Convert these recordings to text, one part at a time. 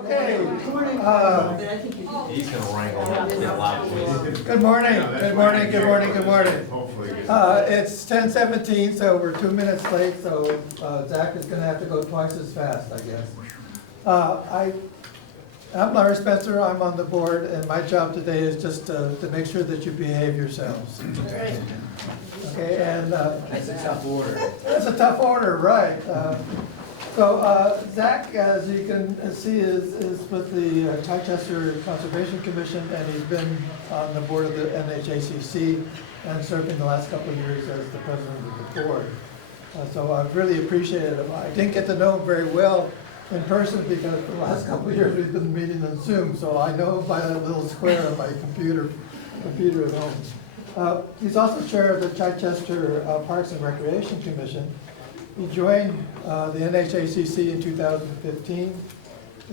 Okay. He's gonna wrangle up a loud voice. Good morning, good morning, good morning, good morning. It's 10:17, so we're 2 minutes late, so Zach is gonna have to go twice as fast, I guess. I'm Larry Spencer, I'm on the board, and my job today is just to make sure that you behave yourselves. Okay, and That's a tough order. that's a tough order, right. Zach, as you can see, is with the Chichester Conservation Commission, and he's been on the board of the NHACC and served in the last couple of years as the president of the board. So I've really appreciated him. I didn't get to know him very well in person because for the last couple of years we've been meeting on Zoom, so I know by that little square on my computer at home. He's also chair of the Chichester Parks and Recreation Commission. He joined the NHACC in 2015,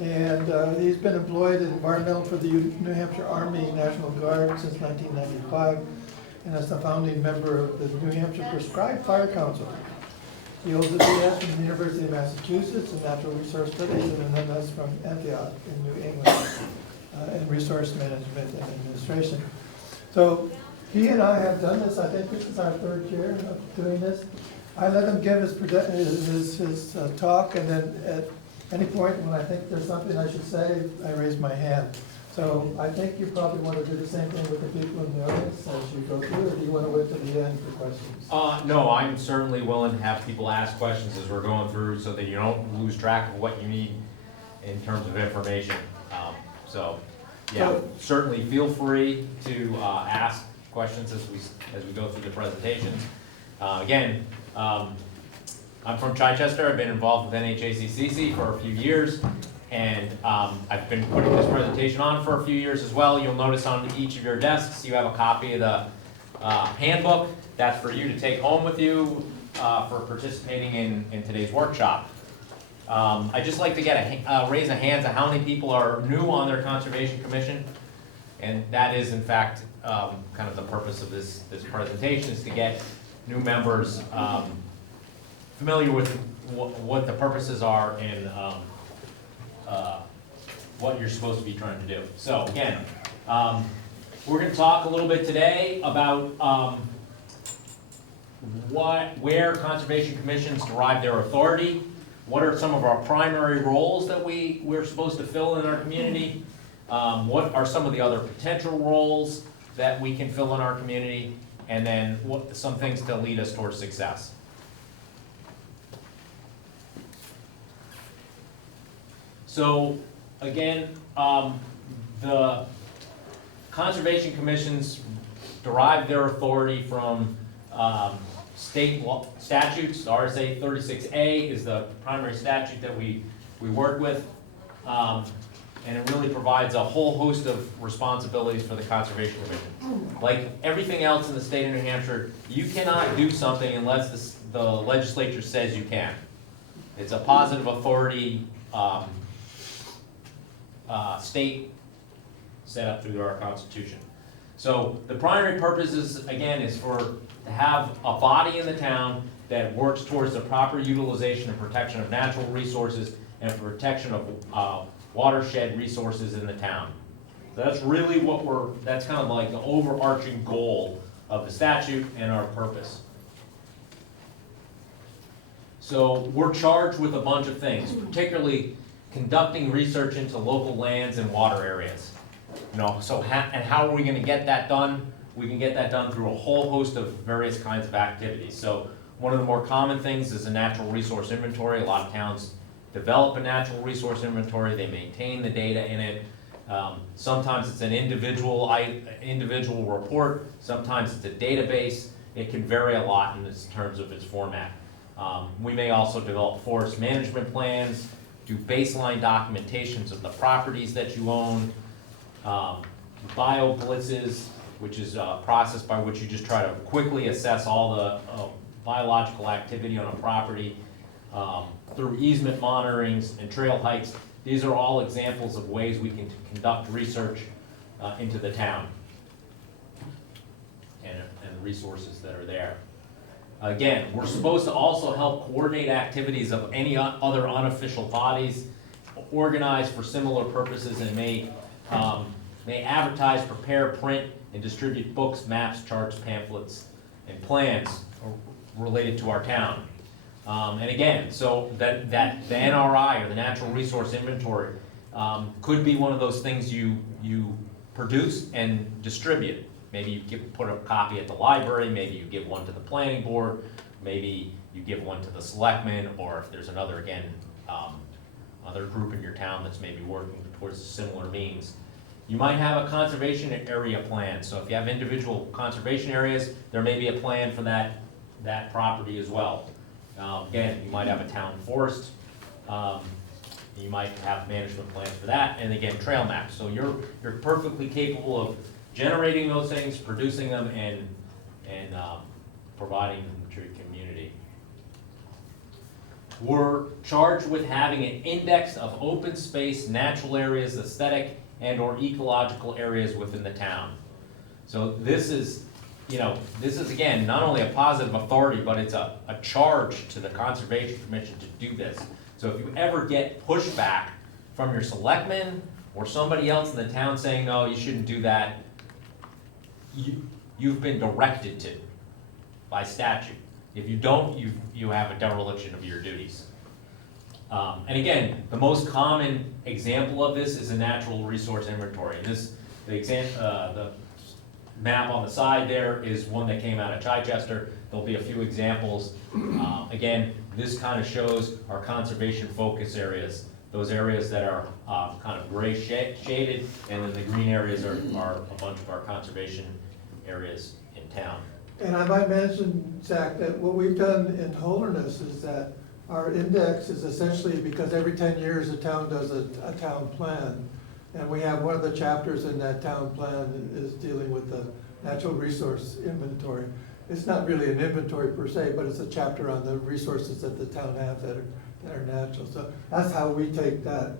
and he's been employed in environmental for the New Hampshire Army National Guard since 1995, and is the founding member of the New Hampshire Prescribed Fire Council. He holds a BS from the University of Massachusetts in Natural Resource Studies and an MS from Antioch in New England in Resource Management and Administration. So he and I have done this. I think this is our third year of doing this. I let him give his talk, and then at any point when I think there's something I should say, I raise my hand. So I think you probably want to do the same thing with the people in the audience as you go through, or do you want to wait till the end for questions? No, I'm certainly willing to have people ask questions as we're going through so that you don't lose track of what you need in terms of information. Certainly feel free to ask questions as we go through the presentations. Again, I'm from Chichester. I've been involved with NHACC for a few years, and I've been putting this presentation on for a few years as well. You'll notice on each of your desks you have a copy of the handbook. That's for you to take home with you for participating in today's workshop. I'd just like to get a raise of hands of how many people are new on their Conservation Commission, and that is in fact kind of the purpose of this presentation, is to get new members familiar with what the purposes are and what you're supposed to be trying to do. So again, we're going to talk a little bit today about where conservation commissions derive their authority, what are some of our primary roles that we're supposed to fill in our community, what are some of the other potential roles that we can fill in our community, and then some things to lead us towards success. So again, the conservation commissions derive their authority from state law statutes. RSA 36A is the primary statute that we work with, and it really provides a whole host of responsibilities for the Conservation Commission. Like everything else in the state of New Hampshire, you cannot do something unless the legislature says you can. It's a positive authority state set up through our Constitution. So the primary purpose is, again, is to have a body in the town that works towards the proper utilization and protection of natural resources and protection of watershed resources in the town. So that's really that's kind of like the overarching goal of the statute and our purpose. So we're charged with a bunch of things, particularly conducting research into local lands and water areas. How are we going to get that done? We can get that done through a whole host of various kinds of activities. So one of the more common things is a natural resource inventory. A lot of towns develop a natural resource inventory. They maintain the data in it. Sometimes it's an individual report. Sometimes it's a database. It can vary a lot in terms of its format. We may also develop forest management plans, do baseline documentations of the properties that you own, bio blitzes, which is a process by which you just try to quickly assess all the biological activity on a property, through easement monitorings and trail hikes. These are all examples of ways we can conduct research into the town and the resources that are there. Again, we're supposed to also help coordinate activities of any other unofficial bodies organized for similar purposes and may advertise, prepare, print, and distribute books, maps, charts, pamphlets, and plans related to our town. And again, so that the NRI, or the Natural Resource Inventory, could be one of those things you produce and distribute. Maybe you put a copy at the library, maybe you give one to the planning board, maybe you give one to the selectmen, or if there's another, again, other group in your town that's maybe working towards similar means. You might have a conservation area plan, so if you have individual conservation areas, there may be a plan for that property as well. Again, you might have a town forest, you might have management plans for that, and again, trail maps. So you're perfectly capable of generating those things, producing them, and providing them to your community. We're charged with having an index of open space, natural areas, aesthetic and/or ecological areas within the town. So this is, again, not only a positive authority, but it's a charge to the Conservation Commission to do this. So if you ever get pushback from your selectmen or somebody else in the town saying, no, you shouldn't do that, you've been directed to by statute. If you don't, you have a dereliction of your duties. And again, the most common example of this is a natural resource inventory. And the map on the side there is one that came out of Chichester. There'll be a few examples. Again, this kind of shows our conservation focus areas, those areas that are kind of gray shaded, and then the green areas are a bunch of our conservation areas in town. And I might mention, Zach, that what we've done in Holderness is that our index is essentially, because every 10 years a town does a town plan. And we have one of the chapters in that town plan is dealing with the natural resource inventory. It's not really an inventory per se, but it's a chapter on the resources that the town have that are natural. So that's how we take that.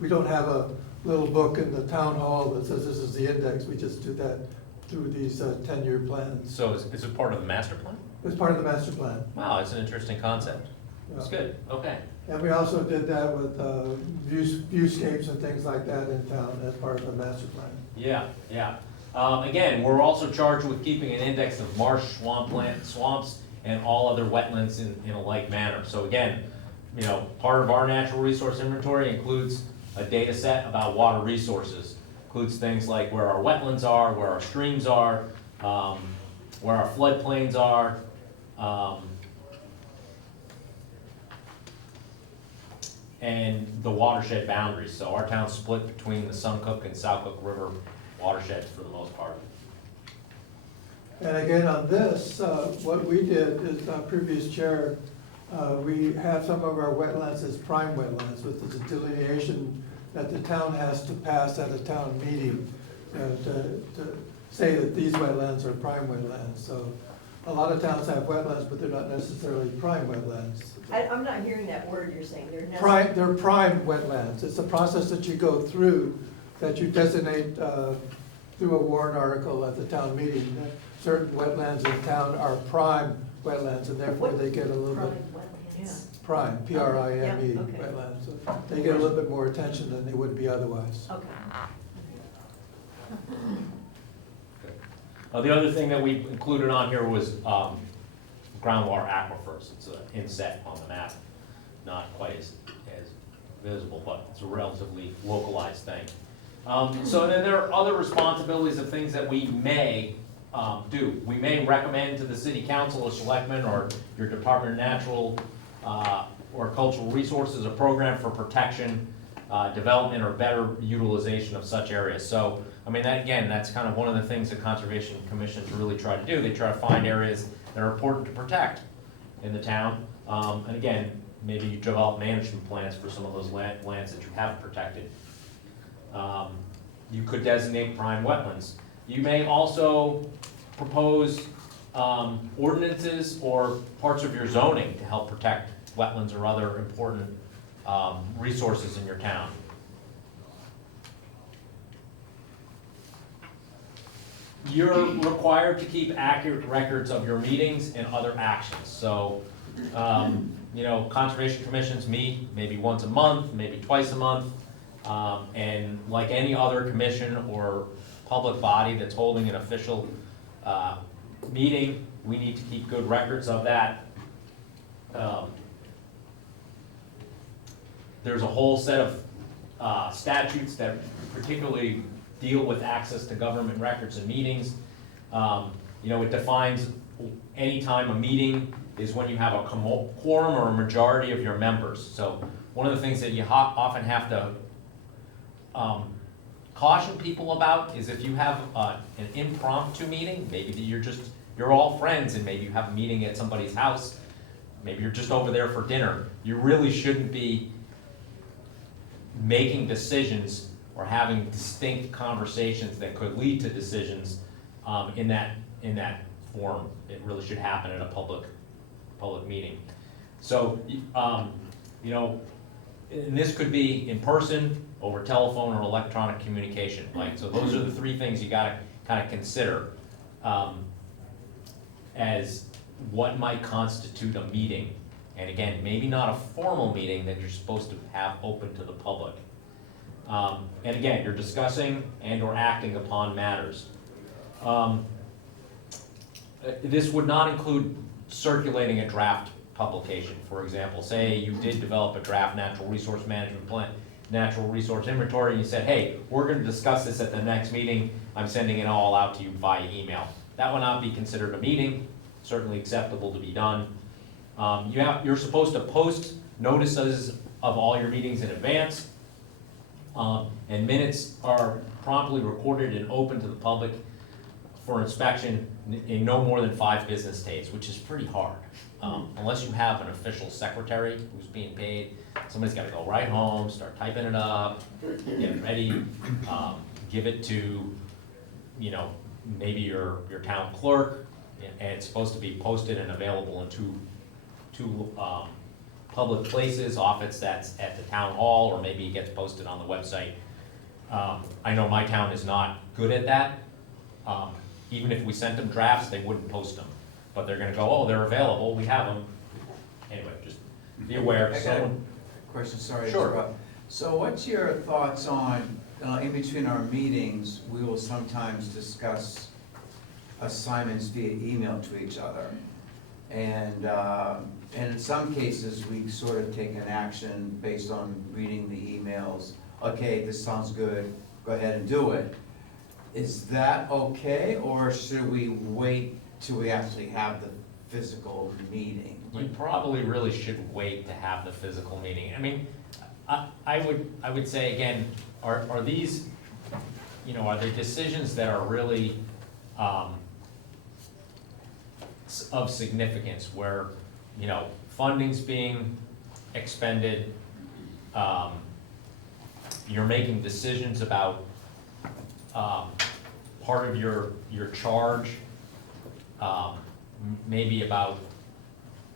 We don't have a little book in the town hall that says this is the index. We just do that through these 10-year plans. So is it part of the master plan? It's part of the master plan. Wow, it's an interesting concept. That's good, okay. And we also did that with viewscapes and things like that in town as part of the master plan. Yeah. Again, we're also charged with keeping an index of marsh, swamps, and all other wetlands in a like manner. So again, part of our natural resource inventory includes a data set about water resources. Includes things like where our wetlands are, where our streams are, where our floodplains are, and the watershed boundaries. So our town's split between the Suncook and Southcook River watersheds for the most part. And again, on this, what we did is, previous chair, we have some of our wetlands as prime wetlands with the delineation that the town has to pass at a town meeting to say that these wetlands are prime wetlands. So a lot of towns have wetlands, but they're not necessarily prime wetlands. I'm not hearing that word you're saying. They're prime wetlands. It's a process that you go through, that you designate through a warrant article at the town meeting. That certain wetlands in town are prime wetlands, and therefore they get a little bit. Prime, P-R-I-M-E, Yeah, okay. wetlands. So they get a little bit more attention than they would be otherwise. Okay. The other thing that we included on here was groundwater aquifers. It's an inset on the map, not quite as visible, but it's a relatively localized thing. So then there are other responsibilities of things that we may do. We may recommend to the city council or selectmen or your Department of Natural or Cultural Resources a program for protection, development, or better utilization of such areas. So, I mean, that's kind of one of the things the Conservation Commissions really try to do. They try to find areas that are important to protect in the town. And again, maybe you develop management plans for some of those lands that you haven't protected. You could designate prime wetlands. You may also propose ordinances or parts of your zoning to help protect wetlands or other important resources in your town. you're required to keep accurate records of your meetings and other actions. So, you know, conservation commissions meet maybe once a month, maybe twice a month. And like any other commission or public body that's holding an official, meeting, we need to keep good records of that. There's a whole set of statutes that particularly deal with access to government records and meetings. You know, it defines any time a meeting is when you have a quorum or a majority of your members. So one of the things that you often have to caution people about is if you have an impromptu meeting, maybe you're all friends and maybe you have a meeting at somebody's house, maybe you're just over there for dinner, you really shouldn't be making decisions or having distinct conversations that could lead to decisions in that form. It really should happen at a public meeting. So, you know, and this could be in person, over telephone, or electronic communication. Like, so those are the three things you gotta kind of consider as what might constitute a meeting. And again, maybe not a formal meeting that you're supposed to have open to the public. And again, you're discussing and or acting upon matters. This would not include circulating a draft publication. For example, say you did develop a draft natural resource management plan, natural resource inventory, and you said, hey, we're gonna discuss this at the next meeting, I'm sending it all out to you via email. That would not be considered a meeting, certainly acceptable to be done. You're supposed to post notices of all your meetings in advance, and minutes are promptly recorded and open to the public for inspection in no more than 5 business days, which is pretty hard. Unless you have an official secretary who's being paid, somebody's gotta go right home, start typing it up, get it ready, give it to, you know, maybe your town clerk, and it's supposed to be posted and available in two public places, office that's at the town hall, or maybe it gets posted on the website. I know my town is not good at that. Even if we sent them drafts, they wouldn't post them. But they're gonna go, oh, they're available, we have them. Anyway, just be aware. I got a question, sorry to Sure. interrupt. So what's your thoughts on, in between our meetings, we will sometimes discuss assignments via email to each other. And in some cases, we sort of take an action based on reading the emails. Okay, this sounds good, go ahead and do it. Is that okay, or should we wait till we actually have the physical meeting? You probably really should wait to have the physical meeting. I mean, I would say again, are these, you know, are there decisions that are really of significance where, you know, funding's being expended, you're making decisions about part of your charge, maybe about,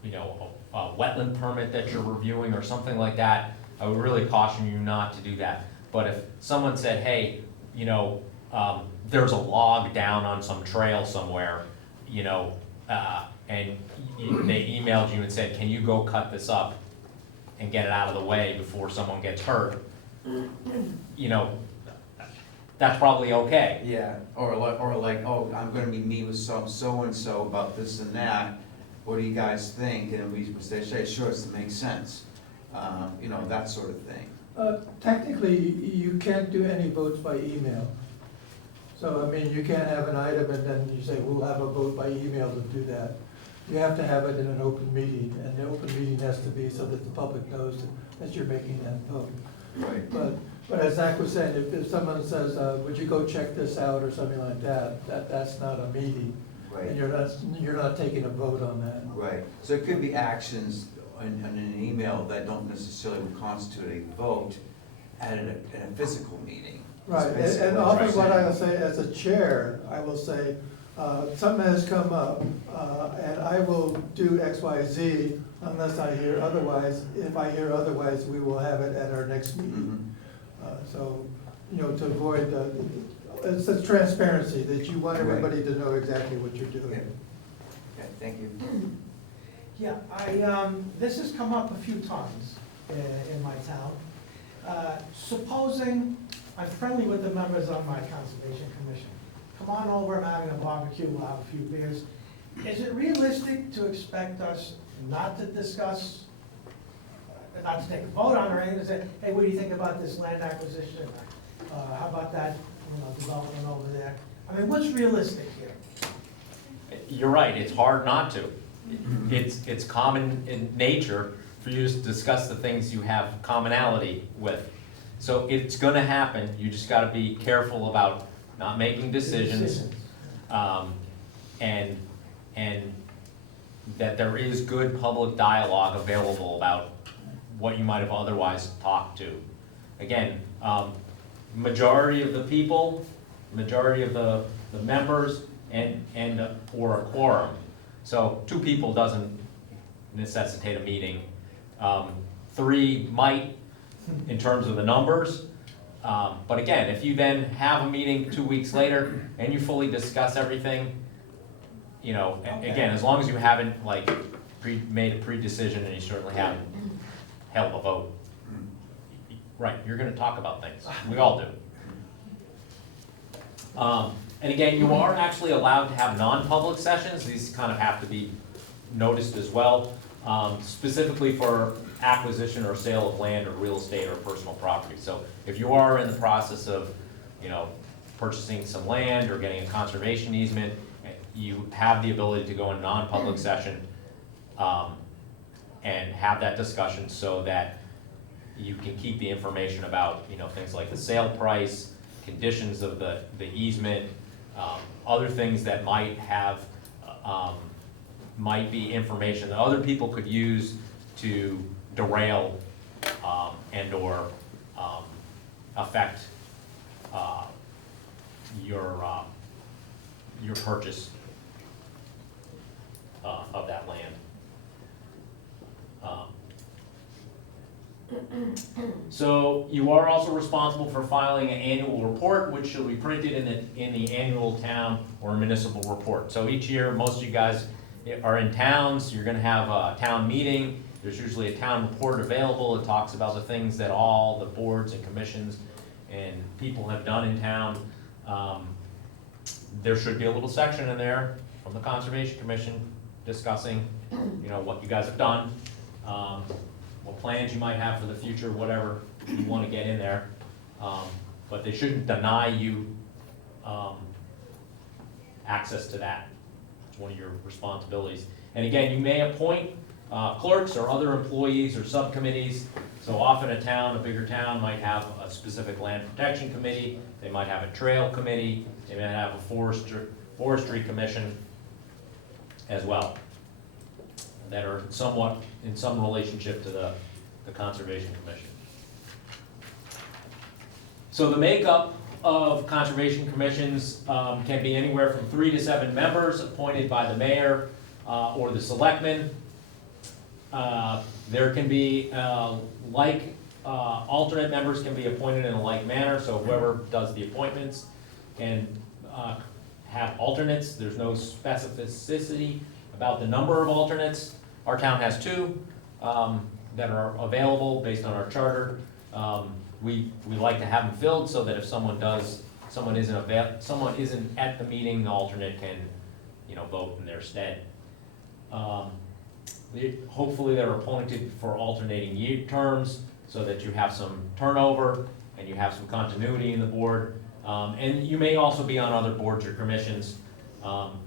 you know, a wetland permit that you're reviewing or something like that, I would really caution you not to do that. But if someone said, hey, you know, there's a log down on some trail somewhere, you know, and they emailed you and said, can you go cut this up and get it out of the way before someone gets hurt, you know, that's probably okay. Yeah, or like, oh, I'm gonna be meeting with so-and-so about this and that, what do you guys think? And we say, sure, it makes sense, you know, that sort of thing. Technically, you can't do any votes by email. So, I mean, you can't have an item and then you say, we'll have a vote by email to do that. You have to have it in an open meeting, and the open meeting has to be so that the public knows that you're making that vote. Right. But as Zach was saying, if someone says, would you go check this out or something like that, that's not a meeting. Right. And you're not taking a vote on that. Right, so it could be actions in an email that don't necessarily constitute a vote at a physical meeting. Right, It's basically and what often you're what saying. I will say, as a chair, I will say, something has come up, and I will do X, Y, Z unless I hear otherwise. If I hear otherwise, we will have it at our next meeting. Mhm. So, you know, to avoid It's a transparency, that you want Right. everybody to know exactly what you're Okay, doing. okay, thank you. Yeah, this has come up a few times in my town. Supposing I'm friendly with the members on my conservation commission, come on over, I'm having a barbecue, we'll have a few beers. Is it realistic to expect us not to discuss, not to take a vote on or anything, to say, hey, what do you think about this land acquisition? How about that, development over there? I mean, what's realistic here? You're right, it's hard not to. It's common in nature for you to discuss the things you have commonality with. So it's gonna happen, you just gotta be careful about not making decisions. And that there is good public dialogue available about what you might have otherwise talked to. Again, majority of the people, majority of the members, and or a quorum. So 2 people doesn't necessitate a meeting. 3 might in terms of the numbers. But again, if you then have a meeting 2 weeks later and you fully discuss everything, again, as long as you haven't made a pre-decision and you certainly haven't held a vote. Right, you're gonna talk about things, we all do. And again, you are actually allowed to have non-public sessions, these kind of have to be noticed as well, specifically for acquisition or sale of land or real estate or personal property. So if you are in the process of, purchasing some land or getting a conservation easement, you have the ability to go in non-public session, and have that discussion so that you can keep the information about, things like the sale price, conditions of the easement, other things that might have, might be information that other people could use to derail, and or, affect, your purchase, of that land. So you are also responsible for filing an annual report, which shall be printed in the annual town or municipal report. So each year, most of you guys are in towns, you're gonna have a town meeting, there's usually a town report available, it talks about the things that all the boards and commissions and people have done in town. There should be a little section in there from the Conservation Commission discussing, what you guys have done, what plans you might have for the future, whatever you wanna get in there. But they shouldn't deny you, access to that. It's one of your responsibilities. And again, you may appoint, clerks or other employees or subcommittees. So often a town, a bigger town, might have a specific land protection committee, they might have a trail committee, they might have a forestry commission as well, that are somewhat in some relationship to the Conservation Commission. So the makeup of conservation commissions can be anywhere from 3 to 7 members appointed by the mayor or the selectmen. There can be alternate members can be appointed in a like manner, so whoever does the appointments can have alternates. There's no specificity about the number of alternates. Our town has 2 that are available based on our charter. We like to have them filled so that if someone isn't at the meeting, the alternate can, vote in their stead. Hopefully they're appointed for alternating year terms so that you have some turnover and you have some continuity in the board. And you may also be on other boards or commissions,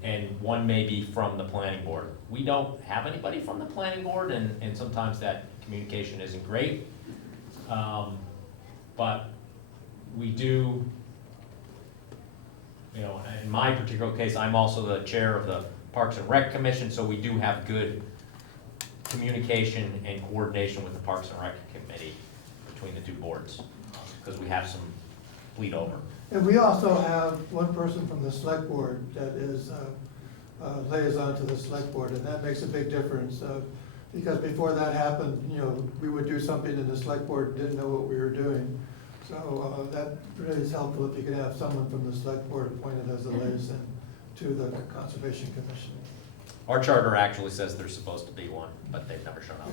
and one may be from the planning board. We don't have anybody from the planning board, and sometimes that communication isn't great. But we do, in my particular case, I'm also the chair of the Parks and Rec Commission, so we do have good communication and coordination with the Parks and Rec Committee between the 2 boards, because we have some bleed over. And we also have one person from the select board that is liaison to the select board, and that makes a big difference. Because before that happened, we would do something and the select board didn't know what we were doing. So that really is helpful if you could have someone from the select board appointed as a liaison to the Conservation Commission. Our charter actually says there's supposed to be one, but they've never shown up.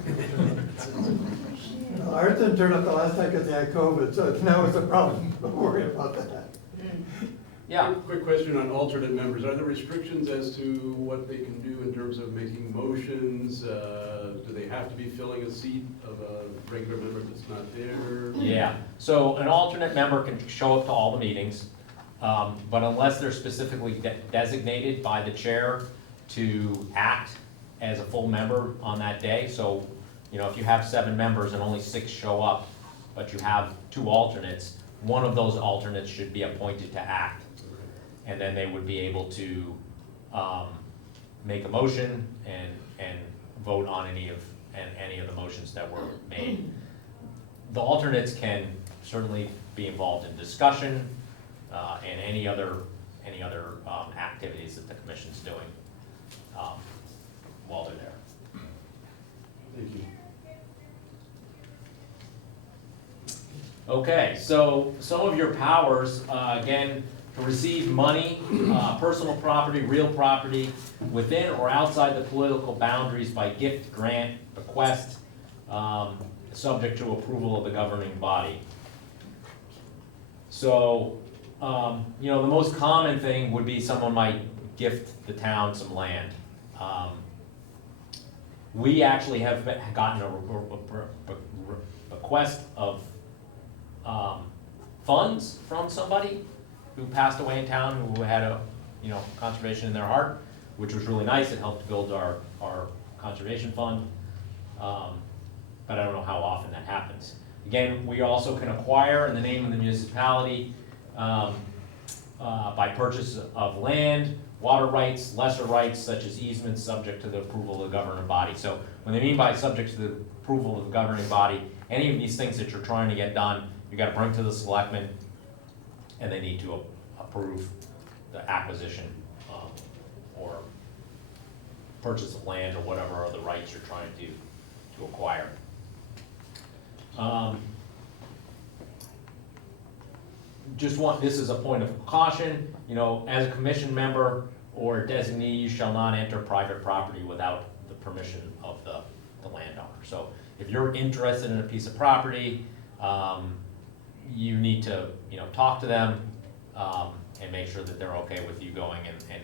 Ours didn't turn up the last time because they had COVID, so now it's a problem. Don't worry about that. Yeah, Quick question on alternate members. Are there restrictions as to what they can do in terms of making motions? Do they have to be filling a seat of a regular member that's not there? yeah. So an alternate member can show up to all the meetings, but unless they're specifically designated by the chair to act as a full member on that day. So, you know, if you have 7 members and only 6 show up, but you have 2 alternates, one of those alternates should be appointed to act. And then they would be able to make a motion and vote on any of the motions that were made. The alternates can certainly be involved in discussion and any other activities that the commission's doing while they're there. Thank you. Okay, so some of your powers, again, to receive money, personal property, real property, within or outside the political boundaries by gift, grant, bequest, subject to approval of the governing body. So, you know, the most common thing would be someone might gift the town some land. We actually have gotten a bequest of funds from somebody who passed away in town, who had a, you know, conservation in their heart, which was really nice. It helped build our conservation fund. But I don't know how often that happens. Again, we also can acquire in the name of the municipality by purchase of land, water rights, lesser rights such as easements subject to the approval of the governing body. So when they mean by subject to the approval of the governing body, any of these things that you're trying to get done, you gotta bring to the selectmen, and they need to approve the acquisition or purchase of land or whatever other rights you're trying to acquire. This is a point of caution, you know, as a commission member or designee, you shall not enter private property without the permission of the landowner. So if you're interested in a piece of property, you need to, you know, talk to them and make sure that they're okay with you going and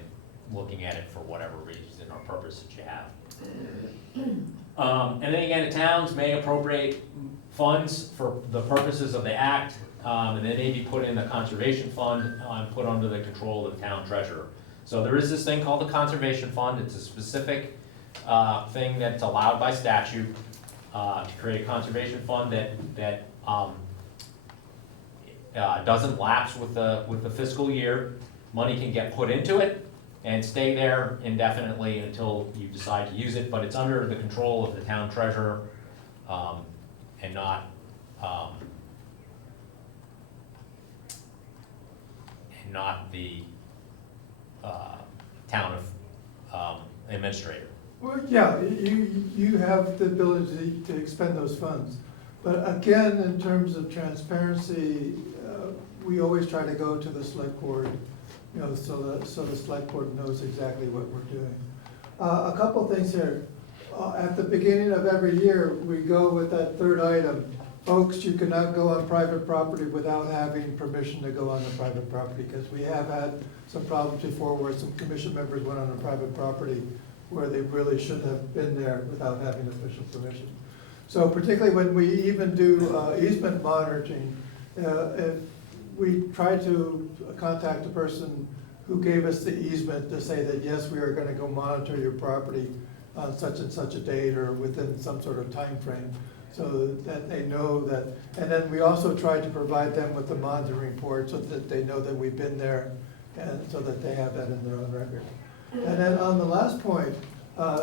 looking at it for whatever reason or purpose that you have. And then again, the towns may appropriate funds for the purposes of the act, and they may be put in the conservation fund, put under the control of the town treasurer. So there is this thing called the conservation fund. It's a specific thing that's allowed by statute to create a conservation fund that doesn't lapse with the fiscal year. Money can get put into it and stay there indefinitely until you decide to use it, but it's under the control of the town treasurer and not the town of administrator. Well, yeah, you have the ability to expend those funds. But again, in terms of transparency, we always try to go to the select board, you know, so the select board knows exactly what we're doing. A couple things here. At the beginning of every year, we go with that third item. Folks, you cannot go on private property without having permission to go on the private property, because we have had some problems before where some commission members went on a private property where they really shouldn't have been there without having official permission. So particularly when we even do easement monitoring, if we try to contact the person who gave us the easement to say that, yes, we are gonna go monitor your property on such and such a date or within some sort of time frame, so that they know that. And then we also try to provide them with the monitoring report so that they know that we've been there, and so that they have that in their own record. And then on the last point,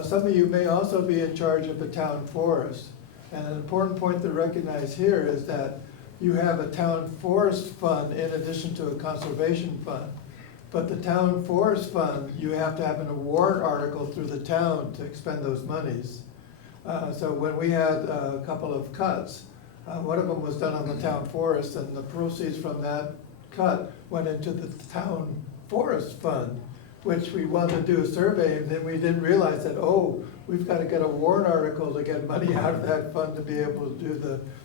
some of you may also be in charge of the town forest. And an important point to recognize here is that you have a town forest fund in addition to a conservation fund. But the town forest fund, you have to have an award article through the town to expend those monies. So when we had a couple of cuts, One of them was done on the town forest, and the proceeds from that cut went into the town forest fund, which we wanted to do a survey, and then we didn't realize that, oh, we've got to get a warrant article to get money out of that fund to be able to do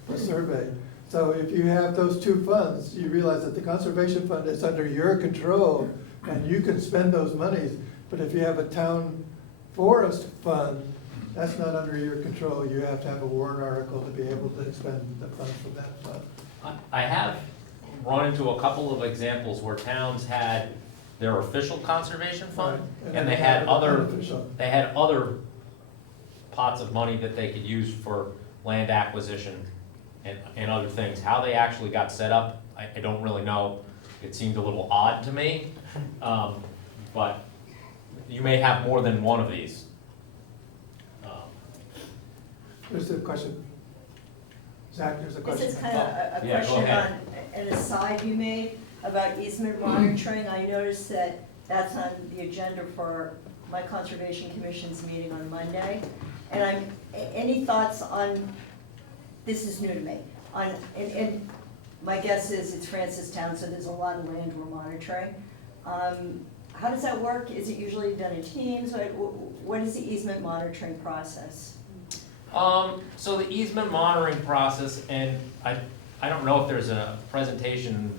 the survey. So if you have those two funds, you realize that the conservation fund is under your control, and you can spend those monies. But if you have a town forest fund, that's not under your control. You have to have a warrant article to be able to expend the funds from that fund. I have run into a couple of examples where towns had their official conservation fund, Right. and they had other, unofficial. they had other pots of money that they could use for land acquisition and other things. How they actually got set up, I don't really know. It seemed a little odd to me, but you may have more than one of these. There's a question. Zach, there's a This question. is kind of a Yeah, go question ahead. on an aside you made about easement monitoring. I noticed that that's on the agenda for my Conservation Commission's meeting on Monday. And any thoughts on, this is new to me, and my guess is it's Francistown, so there's a lot of land we're monitoring. How does that work? Is it usually done in teams? What is the easement monitoring process? So the easement monitoring process, and I don't know if there's a presentation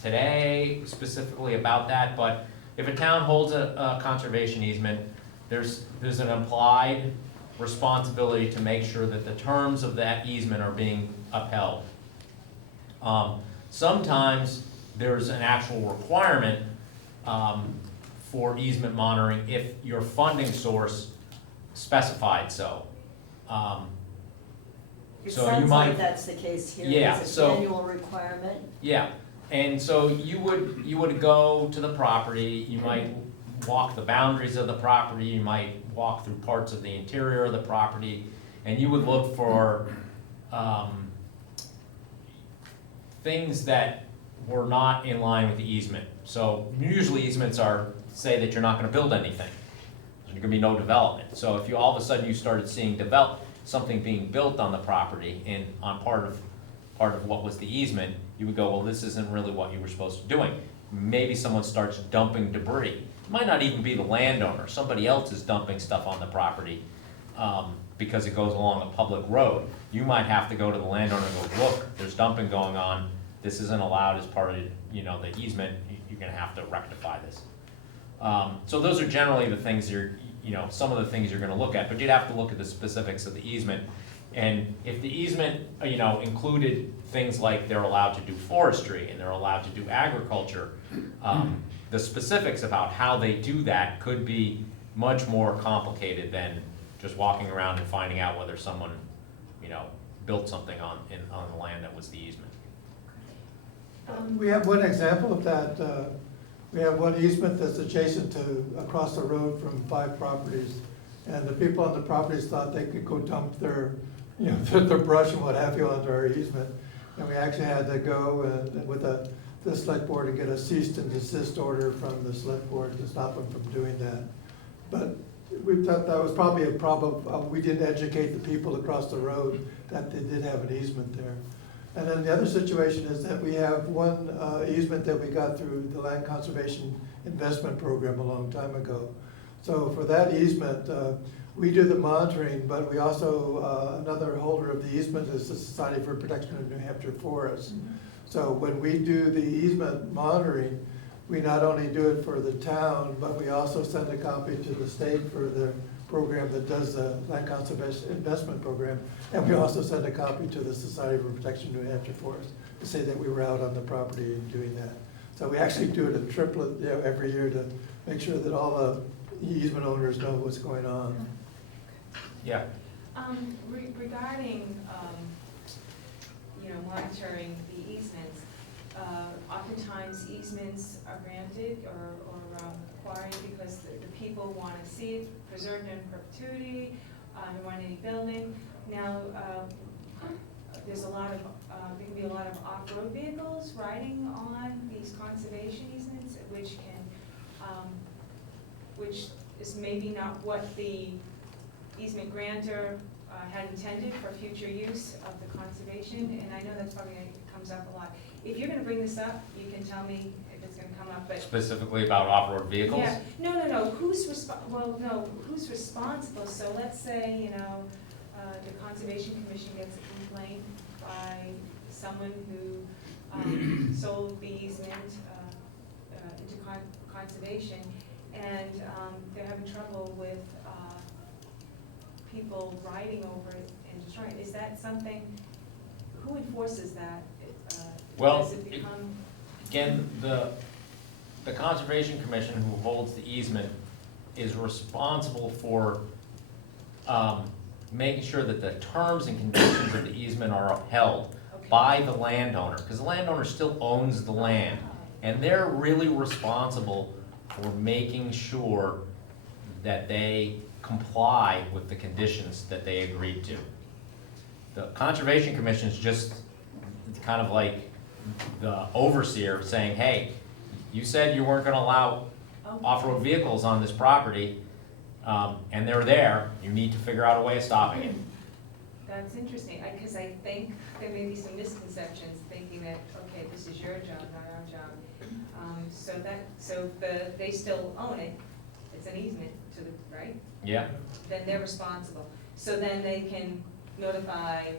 today specifically about that, but if a town holds a conservation easement, there's an implied responsibility to make sure that the terms of that easement are being upheld. Sometimes there's an actual requirement for easement monitoring if your funding source specified so. It So you sounds might- like that's the case here. Yeah, It's so- an annual requirement. Yeah, and so you would go to the property, you might walk the boundaries of the property, you might walk through parts of the interior of the property, and you would look for, things that were not in line with the easement. So usually easements say that you're not gonna build anything. There's gonna be no development. So if you, all of a sudden you started seeing something being built on the property and on part of what was the easement, you would go, well, this isn't really what you were supposed to be doing. Maybe someone starts dumping debris. It might not even be the landowner, somebody else is dumping stuff on the property, because it goes along a public road. You might have to go to the landowner and go, look, there's dumping going on, this isn't allowed as part of, the easement, you're gonna have to rectify this. So those are generally the things some of the things you're gonna look at, but you'd have to look at the specifics of the easement. And if the easement, included things like they're allowed to do forestry and they're allowed to do agriculture, the specifics about how they do that could be much more complicated than just walking around and finding out whether someone, built something on the land that was the easement. We have one example of that. We have one easement that's adjacent to, across the road from 5 properties. And the people on the properties thought they could go dump their, their brush and what have you onto our easement. And we actually had to go and with the select board and get a cease and desist order from the select board to stop them from doing that. But we thought that was probably a problem. We didn't educate the people across the road that they did have an easement there. And then the other situation is that we have one easement that we got through the Land Conservation Investment Program a long time ago. So for that easement, we do the monitoring, but we also, another holder of the easement is the Society for Protection of New Hampshire Forests. So when we do the easement monitoring, we not only do it for the town, but we also send a copy to the state for the program that does the Land Conservation Investment Program. And we also send a copy to the Society for Protection of New Hampshire Forests to say that we were out on the property and doing that. So we actually do it a triplet, every year to make sure that all the easement owners know what's going on. Yeah. Regarding, monitoring the easements, oftentimes easements are granted or acquired because the people want to see it preserved in perpetuity, don't want any building. Now, there's there can be a lot of off-road vehicles riding on these conservation easements, which is maybe not what the easement grantor had intended for future use of the conservation, and I know that's probably comes up a lot. If you're gonna bring this up, you can tell me if it's gonna come up, but. Specifically about off-road vehicles? Yeah, no, who's who's responsible? So let's say, the Conservation Commission gets a complaint by someone who sold the easement into conservation, and they're having trouble with people riding over it and destroying it. Is that something, who enforces that? Well, Does it become? Again, the Conservation Commission, who holds the easement, is responsible for making sure that the terms and conditions of the easement are upheld Okay. by the landowner, because the landowner still owns the land. And they're really responsible for making sure that they comply with the conditions that they agreed to. The Conservation Commission is just kind of like the overseer saying, hey, you said you weren't gonna allow off-road vehicles on this property, and they're there, you need to figure out a way of stopping it. That's interesting, because I think there may be some misconceptions, thinking that, okay, this is your job, not our job. They still own it, it's an easement to the, right? Yeah, Then they're responsible. So then they can notify,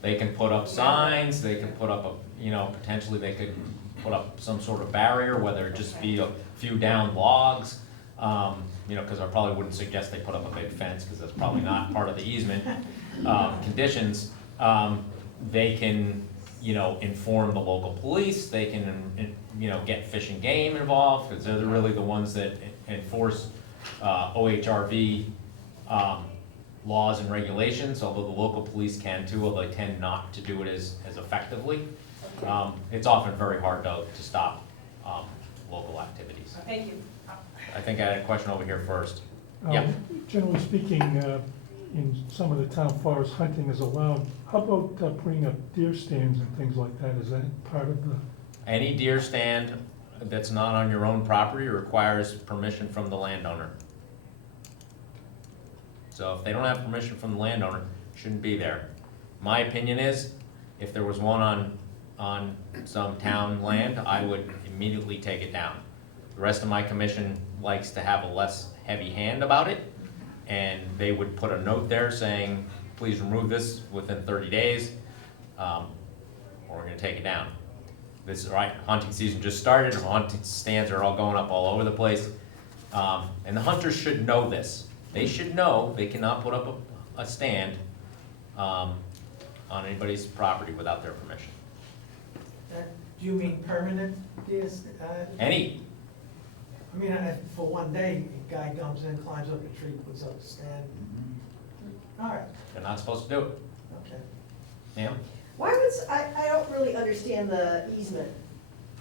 they can put up signs, they can put up potentially they could put up some sort of barrier, whether it just be a few down logs. Because I probably wouldn't suggest they put up a big fence, because that's probably not part of the easement conditions. They can, inform the local police, they can, get Fish and Game involved, because they're really the ones that enforce OHRV laws and regulations, although the local police can too, although they tend not to do it as effectively. It's often very hard to stop local activities. thank you. I think I had a question over here first. Yeah. Generally speaking, in some of the town forests, hunting is allowed. How about putting up deer stands and things like that? Is that part of the? Any deer stand that's not on your own property requires permission from the landowner. So if they don't have permission from the landowner, it shouldn't be there. My opinion is, if there was one on some town land, I would immediately take it down. The rest of my commission likes to have a less heavy hand about it, and they would put a note there saying, please remove this within 30 days, or we're gonna take it down. This is right, hunting season just started, hunting stands are all going up all over the place, and the hunters should know this. They should know they cannot put up a stand on anybody's property without their permission. Do you mean permanent, yes? Any, I mean, for one day, a guy comes in, climbs up a tree, puts up a stand. All right, they're not supposed to do it. okay. Ma'am? Why was, I don't really understand the easement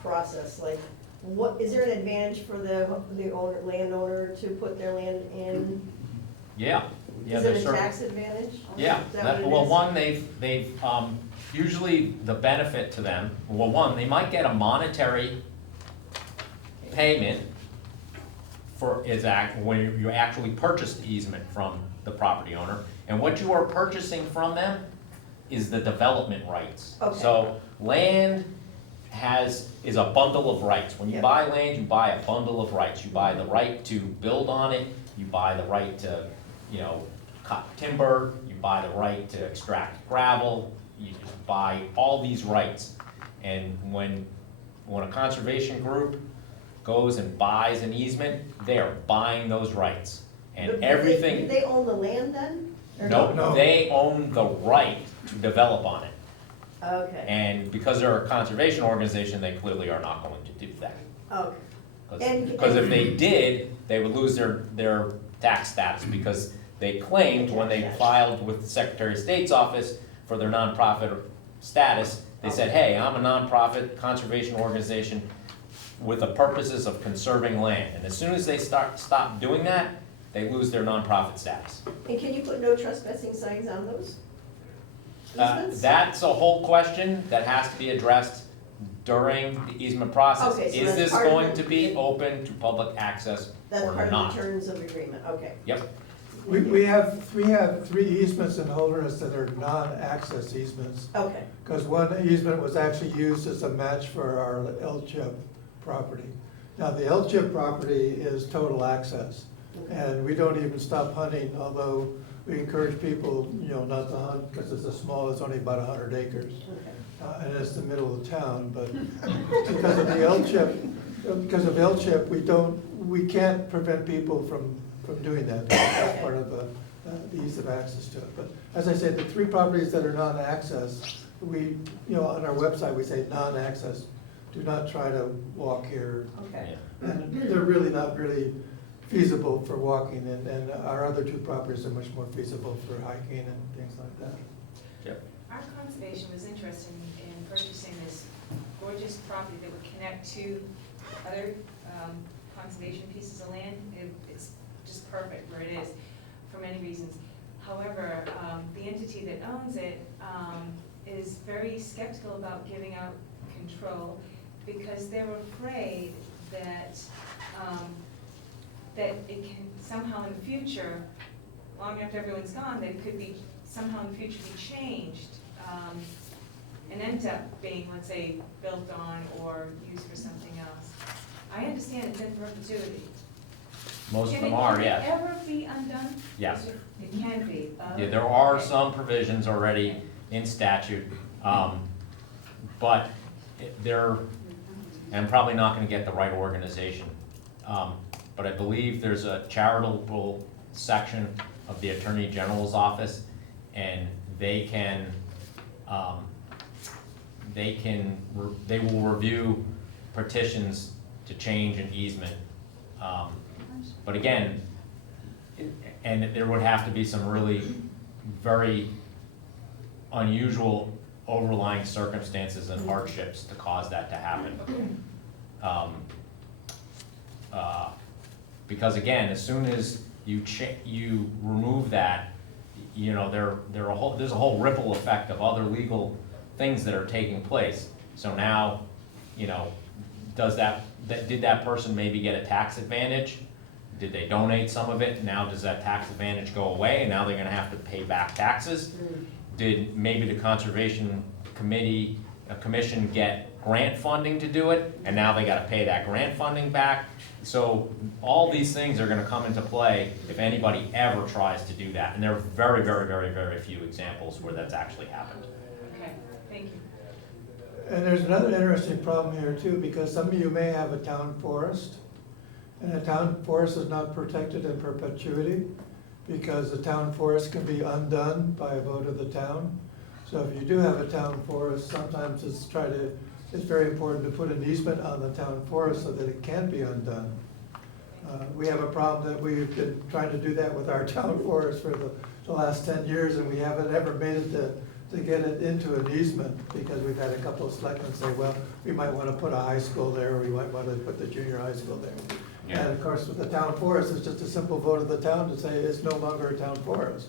process, like, what, is there an advantage for the owner, landowner to put their land in? Yeah. Yeah, Is there's it a certain- tax advantage? Yeah, Is that what it well, is? one, they've, usually the benefit to them, well, one, they might get a monetary payment when you actually purchase the easement from the property owner. And what you are purchasing from them is the development rights. Okay. So land is a bundle of rights. When you Yep. buy land, you buy a bundle of rights. You buy the right to build on it, you buy the right to, cut timber, you buy the right to extract gravel, you buy all these rights. And when a conservation group goes and buys an easement, they are buying those rights. But And do everything, they own the land then? Or no, No. they own the right to develop on it. Okay, And because they're a conservation organization, they clearly are not going to do that. okay. Because if they did, they would lose their tax status, because they claimed when they filed with the Secretary of State's office for their nonprofit status, they said, hey, I'm a nonprofit conservation organization with the purposes of conserving land. And as soon as they stop doing that, they lose their nonprofit status. And can you put no trespassing signs on those easements? That's a whole question that has to be addressed during the easement process. Okay, so Is that's this part of going it. to be open to public access That's or part not? of the terms of agreement, okay. Yep. We have three easements in Holderness that are non-access easements. Okay, Because one easement was actually used as a match for our L-chip property. Now, the L-chip property is total access, and we don't even stop hunting, although we encourage people, not to hunt, because it's it's only about 100 acres. okay. And it's the middle of town, but because of the L-chip, we can't prevent people from doing that. That's part of the ease of access to it. But as I said, the three properties that are non-access, on our website, we say non-access. Do not try to walk here. Okay. And they're really not really feasible for walking, and our other two properties are much more feasible for hiking and things like that. Yep. Our conservation was interested in purchasing this gorgeous property that would connect to other conservation pieces of land. It's just perfect where it is, for many reasons. However, the entity that owns it is very skeptical about giving out control because they're afraid that that it can somehow in the future, long after everyone's gone, that it could be somehow in the future be changed and end up being, let's say, built on or used for something else. I understand it's in perpetuity. Most of them are, yes. Can it ever be undone? Yes. It can be. Yeah, there are some provisions already in statute, but I'm probably not gonna get the right organization. But I believe there's a charitable section of the Attorney General's office, and they will review petitions to change an easement. But again, and there would have to be some really very unusual overlying circumstances and hardships to cause that to happen. Because again, as soon as you remove that, there's a whole ripple effect of other legal things that are taking place. So now, did that person maybe get a tax advantage? Did they donate some of it? Now does that tax advantage go away and now they're gonna have to pay back taxes? Did maybe the Conservation Commission get grant funding to do it and now they gotta pay that grant funding back? So all these things are gonna come into play if anybody ever tries to do that. And there are very, very, very, very few examples where that's actually happened. Okay, thank you. And there's another interesting problem here too, because some of you may have a town forest, and a town forest is not protected in perpetuity, because the town forest can be undone by a vote of the town. So if you do have a town forest, sometimes it's very important to put an easement on the town forest so that it can be undone. We have a problem that we've been trying to do that with our town forest for the last 10 years, and we haven't ever made it to get it into an easement, because we've had a couple of selectmen say, well, we might want to put a high school there, or we might want to put the junior high school there. Yeah. And of course, with the town forest, it's just a simple vote of the town to say it's no longer a town forest.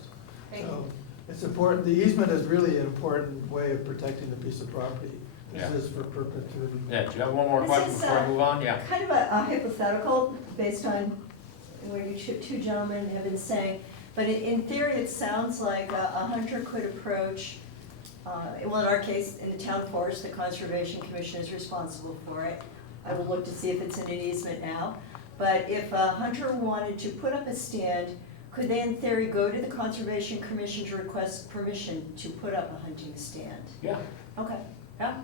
Thank So you. it's important, the easement is really an important way of protecting the piece of property. This Yeah. is for perpetuity. Yeah, do you have one more This question is, before I move on? Yeah. Kind of a hypothetical based on what you two gentlemen have been saying, but in theory, it sounds like a hunter could approach, well, in our case, in the town forest, the Conservation Commission is responsible for it. I will look to see if it's in an easement now. But if a hunter wanted to put up a stand, could they in theory go to the Conservation Commission to request permission to put up a hunting stand? Yeah. Okay, yeah.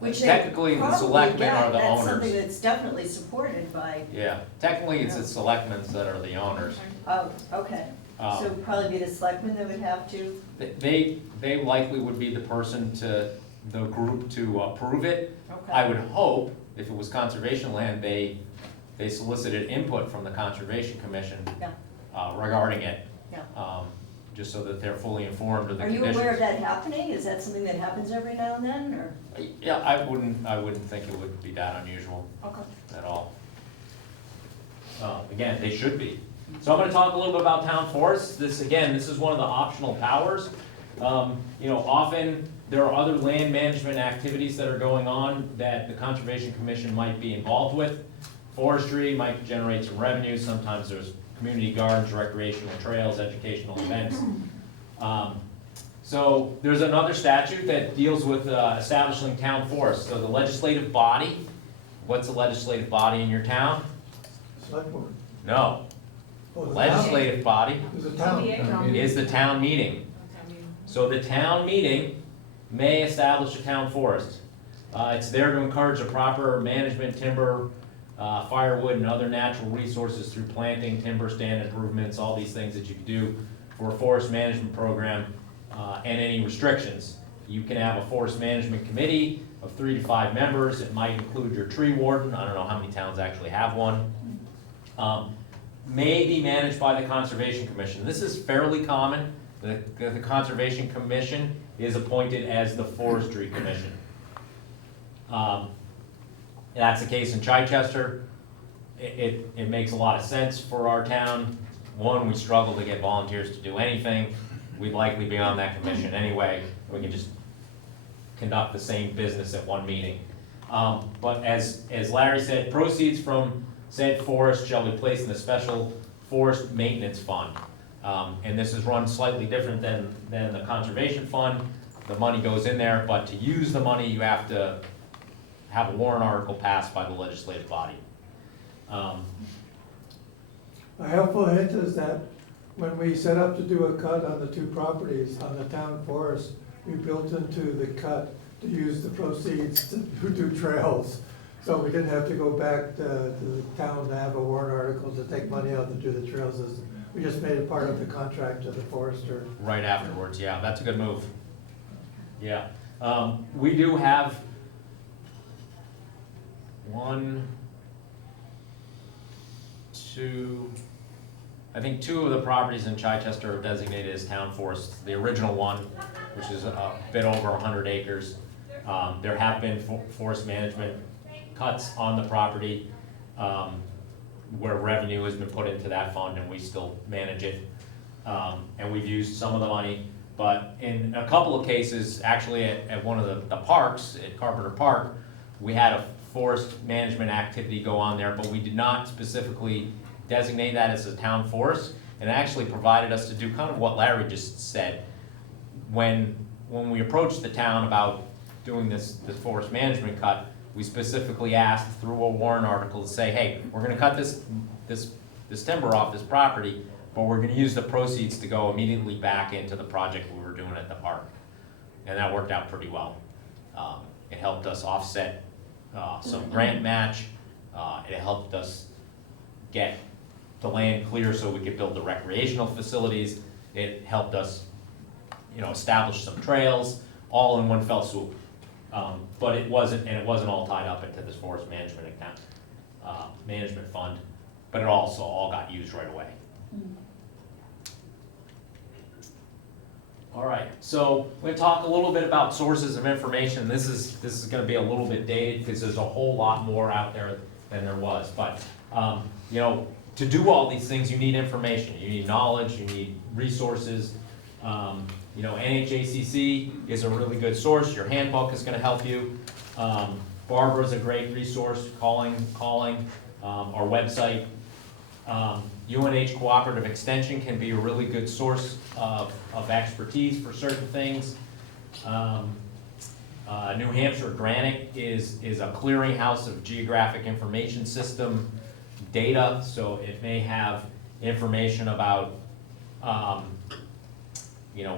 Which they Technically, the probably selectmen get. are the That's owners. something that's definitely supported by, Yeah, technically, it's the selectmen that are the owners. oh, okay. So it'd probably be the selectmen that would have to, They likely would be the person the group to approve it. okay. I would hope, if it was conservation land, they solicited input from the Conservation Commission Yeah. Regarding it, Yeah. just so that they're fully informed of the Are you conditions. aware of that happening? Is that something that happens every now and then, or? Yeah, I wouldn't think it would be that unusual Okay. at all. Again, they should be. So I'm gonna talk a little bit about town forests. This is one of the optional powers. Often there are other land management activities that are going on that the Conservation Commission might be involved with. Forestry might generate some revenue, sometimes there's community gardens, recreational trails, educational events. So there's another statute that deals with establishing town forests. So the legislative body, what's the legislative body in your town? Select board. No, Oh, the town? legislative body There's a town. ZBA. is the town meeting. Okay, So the town meeting may establish a town forest. It's there to encourage a proper management, timber, firewood, and other natural resources through planting, timber stand improvements, all these things that you can do for a forest management program, and any restrictions. You can have a forest management committee of 3 to 5 members. It might include your tree warden. I don't know how many towns actually have one. May be managed by the Conservation Commission. This is fairly common. The Conservation Commission is appointed as the Forestry Commission. That's the case in Chichester. It makes a lot of sense for our town. One, we struggle to get volunteers to do anything. We'd likely be on that commission anyway. We can just conduct the same business at one meeting. But as Larry said, proceeds from said forest shall be placed in a special forest maintenance fund. And this is run slightly different than the conservation fund. The money goes in there, but to use the money, you have to have a warrant article passed by the legislative body. A helpful hint is that when we set up to do a cut on the 2 properties on the town forest, we built into the cut to use the proceeds to do trails. So we didn't have to go back to the town to have a warrant article to take money out to do the trails. We just made it part of the contract to the forester. Right afterwards, yeah, that's a good move. Yeah, we do have 1, 2, I think 2 of the properties in Chichester are designated as town forests. The original one, which is a bit over 100 acres. There have been forest management cuts on the property where revenue has been put into that fund and we still manage it. And we've used some of the money, but in a couple of cases, actually at one of the parks, at Carpenter Park, we had a forest management activity go on there, but we did not specifically designate that as a town forest, and it actually provided us to do kind of what Larry just said. When we approached the town about doing this forest management cut, we specifically asked through a warrant article to say, hey, we're gonna cut this timber off this property, but we're gonna use the proceeds to go immediately back into the project we were doing at the park. And that worked out pretty well. It helped us offset some grant match. It helped us get the land clear so we could build the recreational facilities. It helped us, establish some trails, all in one fell swoop. But it wasn't all tied up into this forest management account, management fund, but it also all got used right away. All right, so we're gonna talk a little bit about sources of information. This is gonna be a little bit dated because there's a whole lot more out there than there was. But to do all these things, you need information, you need knowledge, you need resources. NHACC is a really good source. Your handbook is gonna help you. Barbara's a great resource, calling, our website. UNH Cooperative Extension can be a really good source of expertise for certain things. New Hampshire Granite is a clearinghouse of geographic information system data, so it may have information about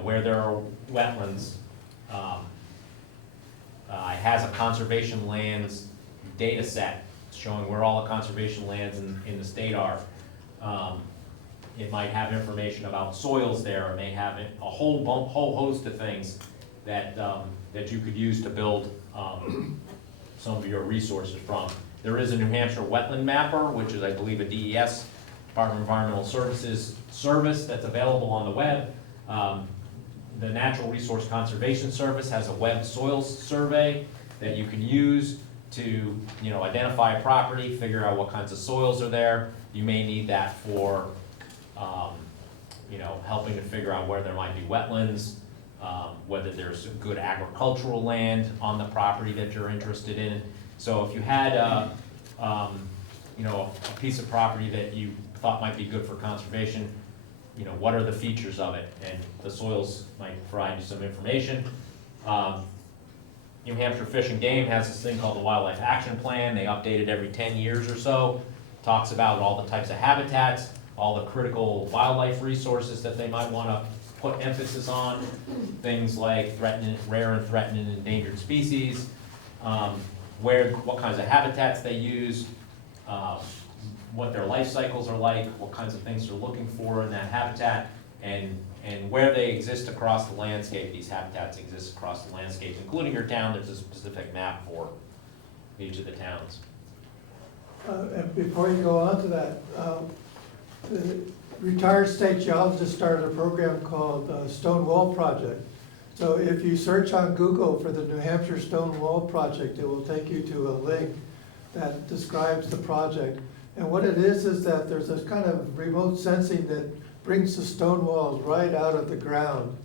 where there are wetlands. It has a conservation lands data set showing where all the conservation lands in the state are. It might have information about soils there. It may have a whole host of things that you could use to build some of your resources from. There is a New Hampshire wetland mapper, which is, I believe, a DES, Department of Environmental Services service that's available on the web. The Natural Resource Conservation Service has a web soils survey that you can use to identify a property, figure out what kinds of soils are there. You may need that for helping to figure out where there might be wetlands, whether there's good agricultural land on the property that you're interested in. So if you had a piece of property that you thought might be good for conservation, what are the features of it? And the soils might provide you some information. New Hampshire Fish and Game has this thing called the Wildlife Action Plan. They update it every 10 years or so. Talks about all the types of habitats, all the critical wildlife resources that they might want to put emphasis on, things like rare and threatened and endangered species, what kinds of habitats they use, what their life cycles are like, what kinds of things they're looking for in that habitat, and where they exist across the landscape. These habitats exist across the landscape, including your town. There's a specific map for each of the towns. And before you go on to that, the retired state geologist started a program called Stone Wall Project. So if you search on Google for the New Hampshire Stone Wall Project, it will take you to a link that describes the project. And what it is that there's this kind of remote sensing that brings the stone walls right out of the ground.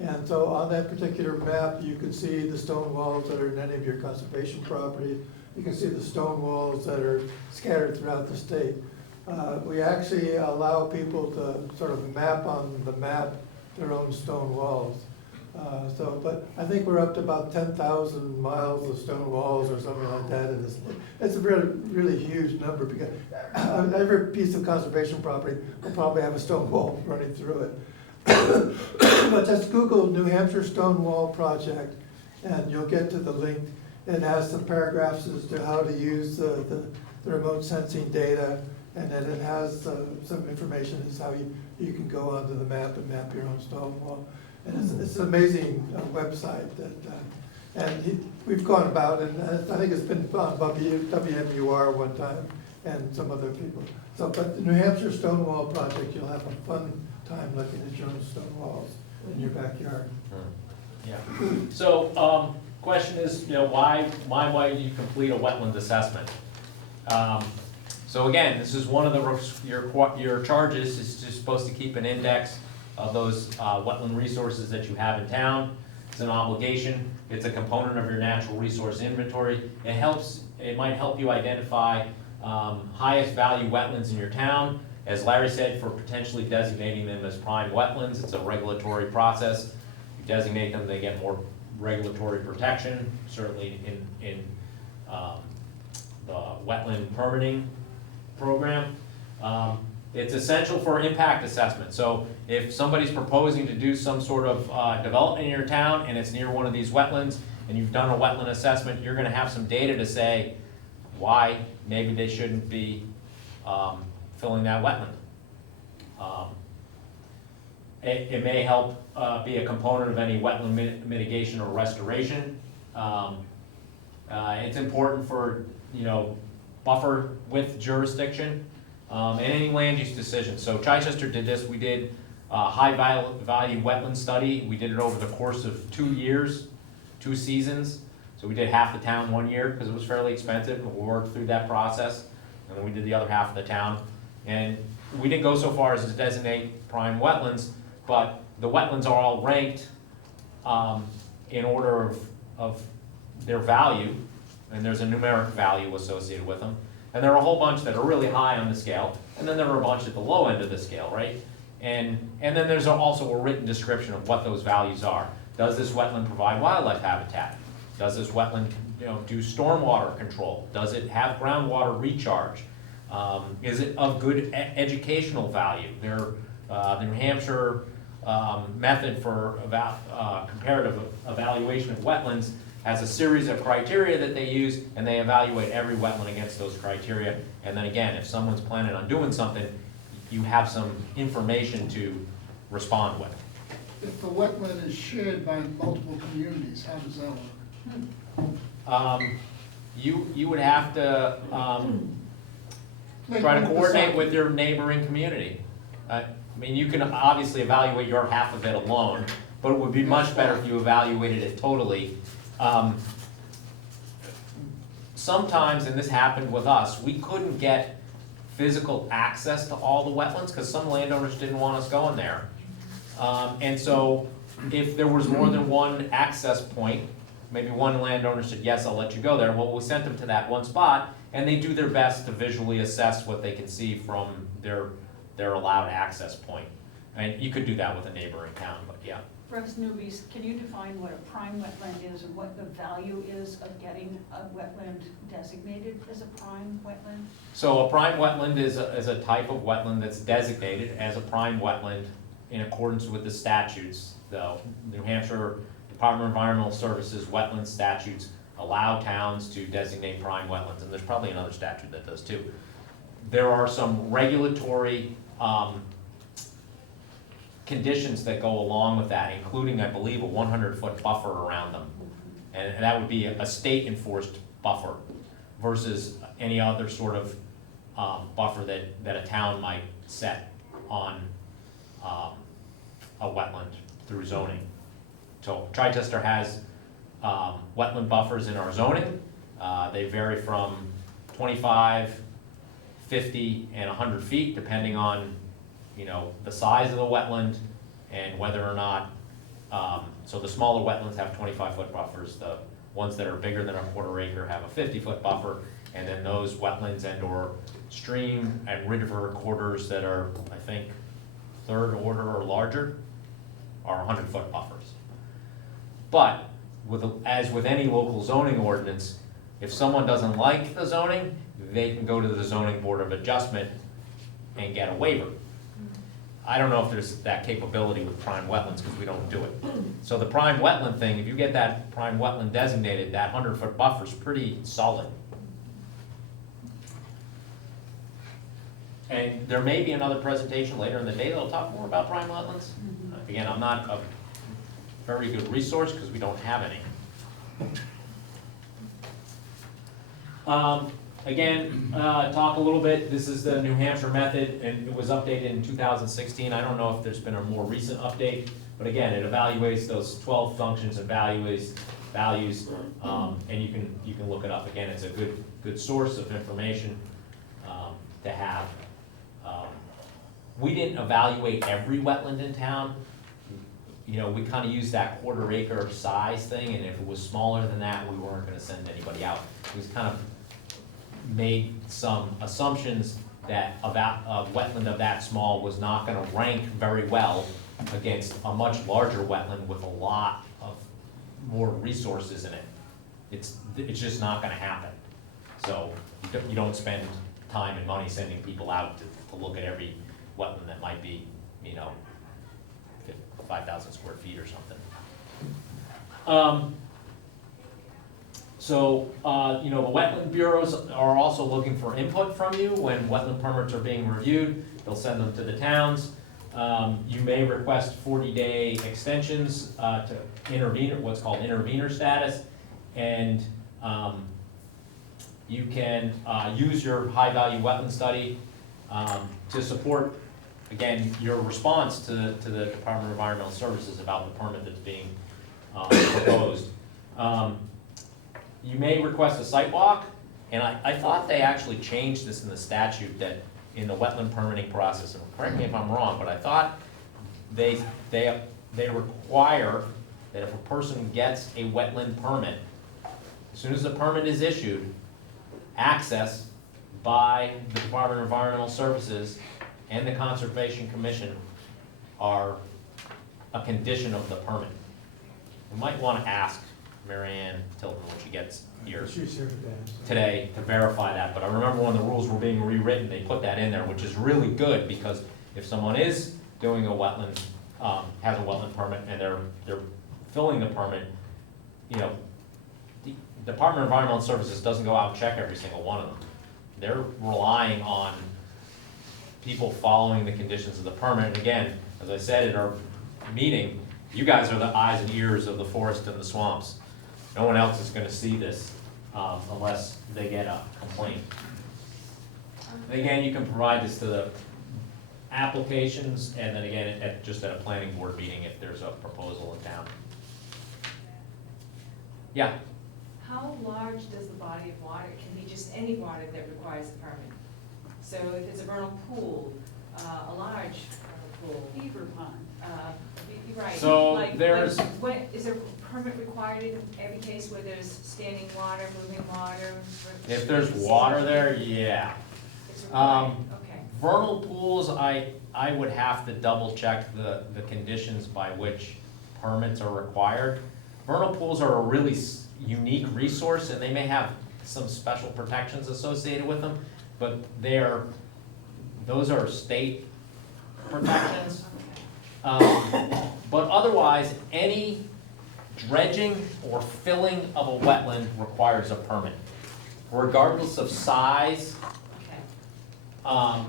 And so on that particular map, you can see the stone walls that are in any of your conservation property. You can see the stone walls that are scattered throughout the state. We actually allow people to sort of map on the map their own stone walls. But I think we're up to about 10,000 miles of stone walls or something like that. And it's a really, really huge number, because every piece of conservation property will probably have a stone wall running through it. But just Google New Hampshire Stone Wall Project, and you'll get to the link. It has some paragraphs as to how to use the remote sensing data, and then it has some information as how you can go onto the map and map your own stone wall. And it's an amazing website that, we've gone about, and I think it's been on WMUR one time, and some other people. So, but the New Hampshire Stonewall Project, you'll have a fun time looking at your own stone walls in your backyard. Yeah. So, question is, why do you complete a wetland assessment? So again, this is one of your charges is just supposed to keep an index of those wetland resources that you have in town. It's an obligation. It's a component of your natural resource inventory. It might help you identify highest value wetlands in your town. As Larry said, for potentially designating them as prime wetlands, it's a regulatory process. You designate them, they get more regulatory protection, certainly in the wetland permitting program. It's essential for impact assessment. So if somebody's proposing to do some sort of development in your town and it's near one of these wetlands and you've done a wetland assessment, you're gonna have some data to say why maybe they shouldn't be filling that wetland. It may help be a component of any wetland mitigation or restoration. It's important for, buffer width jurisdiction. And any land use decision. So Chichester did this. We did a high value wetland study. We did it over the course of 2 years, 2 seasons. So we did half the town 1 year because it was fairly expensive, and we worked through that process. And then we did the other half of the town. And we didn't go so far as to designate prime wetlands, but the wetlands are all ranked in order of their value, and there's a numeric value associated with them. And there are a whole bunch that are really high on the scale, and then there are a bunch at the low end of the scale, right? And then there's also a written description of what those values are. Does this wetland provide wildlife habitat? Does this wetland, do stormwater control? Does it have groundwater recharge? Is it of good educational value? The New Hampshire method for comparative evaluation of wetlands has a series of criteria that they use, and they evaluate every wetland against those criteria. And then again, if someone's planning on doing something, you have some information to respond with. If the wetland is shared by multiple communities, how does that work? You would have to try to coordinate with your neighboring community. You can obviously evaluate your half of it alone, but it would be much better if you evaluated it totally. Sometimes, and this happened with us, we couldn't get physical access to all the wetlands because some landowners didn't want us going there. And so if there was more than one access point, maybe one landowner said, yes, I'll let you go there. Well, we sent them to that one spot, and they do their best to visually assess what they can see from their allowed access point. And you could do that with a neighboring town, but yeah. For us newbies, can you define what a prime wetland is and what the value is of getting a wetland designated as a prime wetland? So a prime wetland is a type of wetland that's designated as a prime wetland in accordance with the statutes. The New Hampshire Department of Environmental Services wetland statutes allow towns to designate prime wetlands, and there's probably another statute that does too. There are some regulatory conditions that go along with that, including, I believe, a 100-foot buffer around them. And that would be a state-enforced buffer versus any other sort of buffer that a town might set on a wetland through zoning. So Chichester has wetland buffers in our zoning. They vary from 25, 50, and 100 feet, depending on the size of the wetland and whether or not, so the smaller wetlands have 25-foot buffers. The ones that are bigger than a quarter acre have a 50-foot buffer. And then those wetlands and or stream and river corridors that are, I think, third order or larger are 100-foot buffers. But as with any local zoning ordinance, if someone doesn't like the zoning, they can go to the zoning board of adjustment and get a waiver. I don't know if there's that capability with prime wetlands because we don't do it. So the prime wetland thing, if you get that prime wetland designated, that 100-foot buffer is pretty solid. And there may be another presentation later in the day that'll talk more about prime wetlands. Again, I'm not a very good resource because we don't have any. Again, talk a little bit, this is the New Hampshire method, and it was updated in 2016. I don't know if there's been a more recent update, but again, it evaluates those 12 functions and values, and you can look it up. Again, it's a good source of information to have. We didn't evaluate every wetland in town. We kind of used that quarter acre size thing, and if it was smaller than that, we weren't gonna send anybody out. It was kind of made some assumptions that a wetland of that small was not gonna rank very well against a much larger wetland with a lot of more resources in it. It's just not gonna happen. So you don't spend time and money sending people out to look at every wetland that might be, 5,000 square feet or something. The wetland bureaus are also looking for input from you when wetland permits are being reviewed. They'll send them to the towns. You may request 40-day extensions to intervenor, what's called intervenor status, and you can use your high-value wetland study to support, again, your response to the Department of Environmental Services about the permit that's being proposed. You may request a site walk, and I thought they actually changed this in the statute that in the wetland permitting process, and correct me if I'm wrong, but I thought they require that if a person gets a wetland permit, as soon as the permit is issued, access by the Department of Environmental Services and the Conservation Commission are a condition of the permit. You might want to ask Mary Ann Tilton when she gets here today to verify that, but I remember when the rules were being rewritten, they put that in there, which is really good, because if someone is doing a wetland, has a wetland permit, and they're filling the permit, the Department of Environmental Services doesn't go out and check every single one of them. They're relying on people following the conditions of the permit. And again, as I said at our meeting, you guys are the eyes and ears of the forest and the swamps. No one else is gonna see this unless they get a complaint. And again, you can provide this to the applications, and then again, just at a planning board meeting if there's a proposal in town. Yeah? How large does the body of water, it can be just any water that requires a permit? So if it's a vernal pool, a large vernal pool, Beaver pond. Right. So Like, there's- what, is there a permit required in every case where there's standing water, moving water? If there's water there, yeah. It's required, okay. Vernal pools, I would have to double check the conditions by which permits are required. Vernal pools are a really unique resource, and they may have some special protections associated with them, but those are state protections. But otherwise, any dredging or filling of a wetland requires a permit, regardless of size. Okay.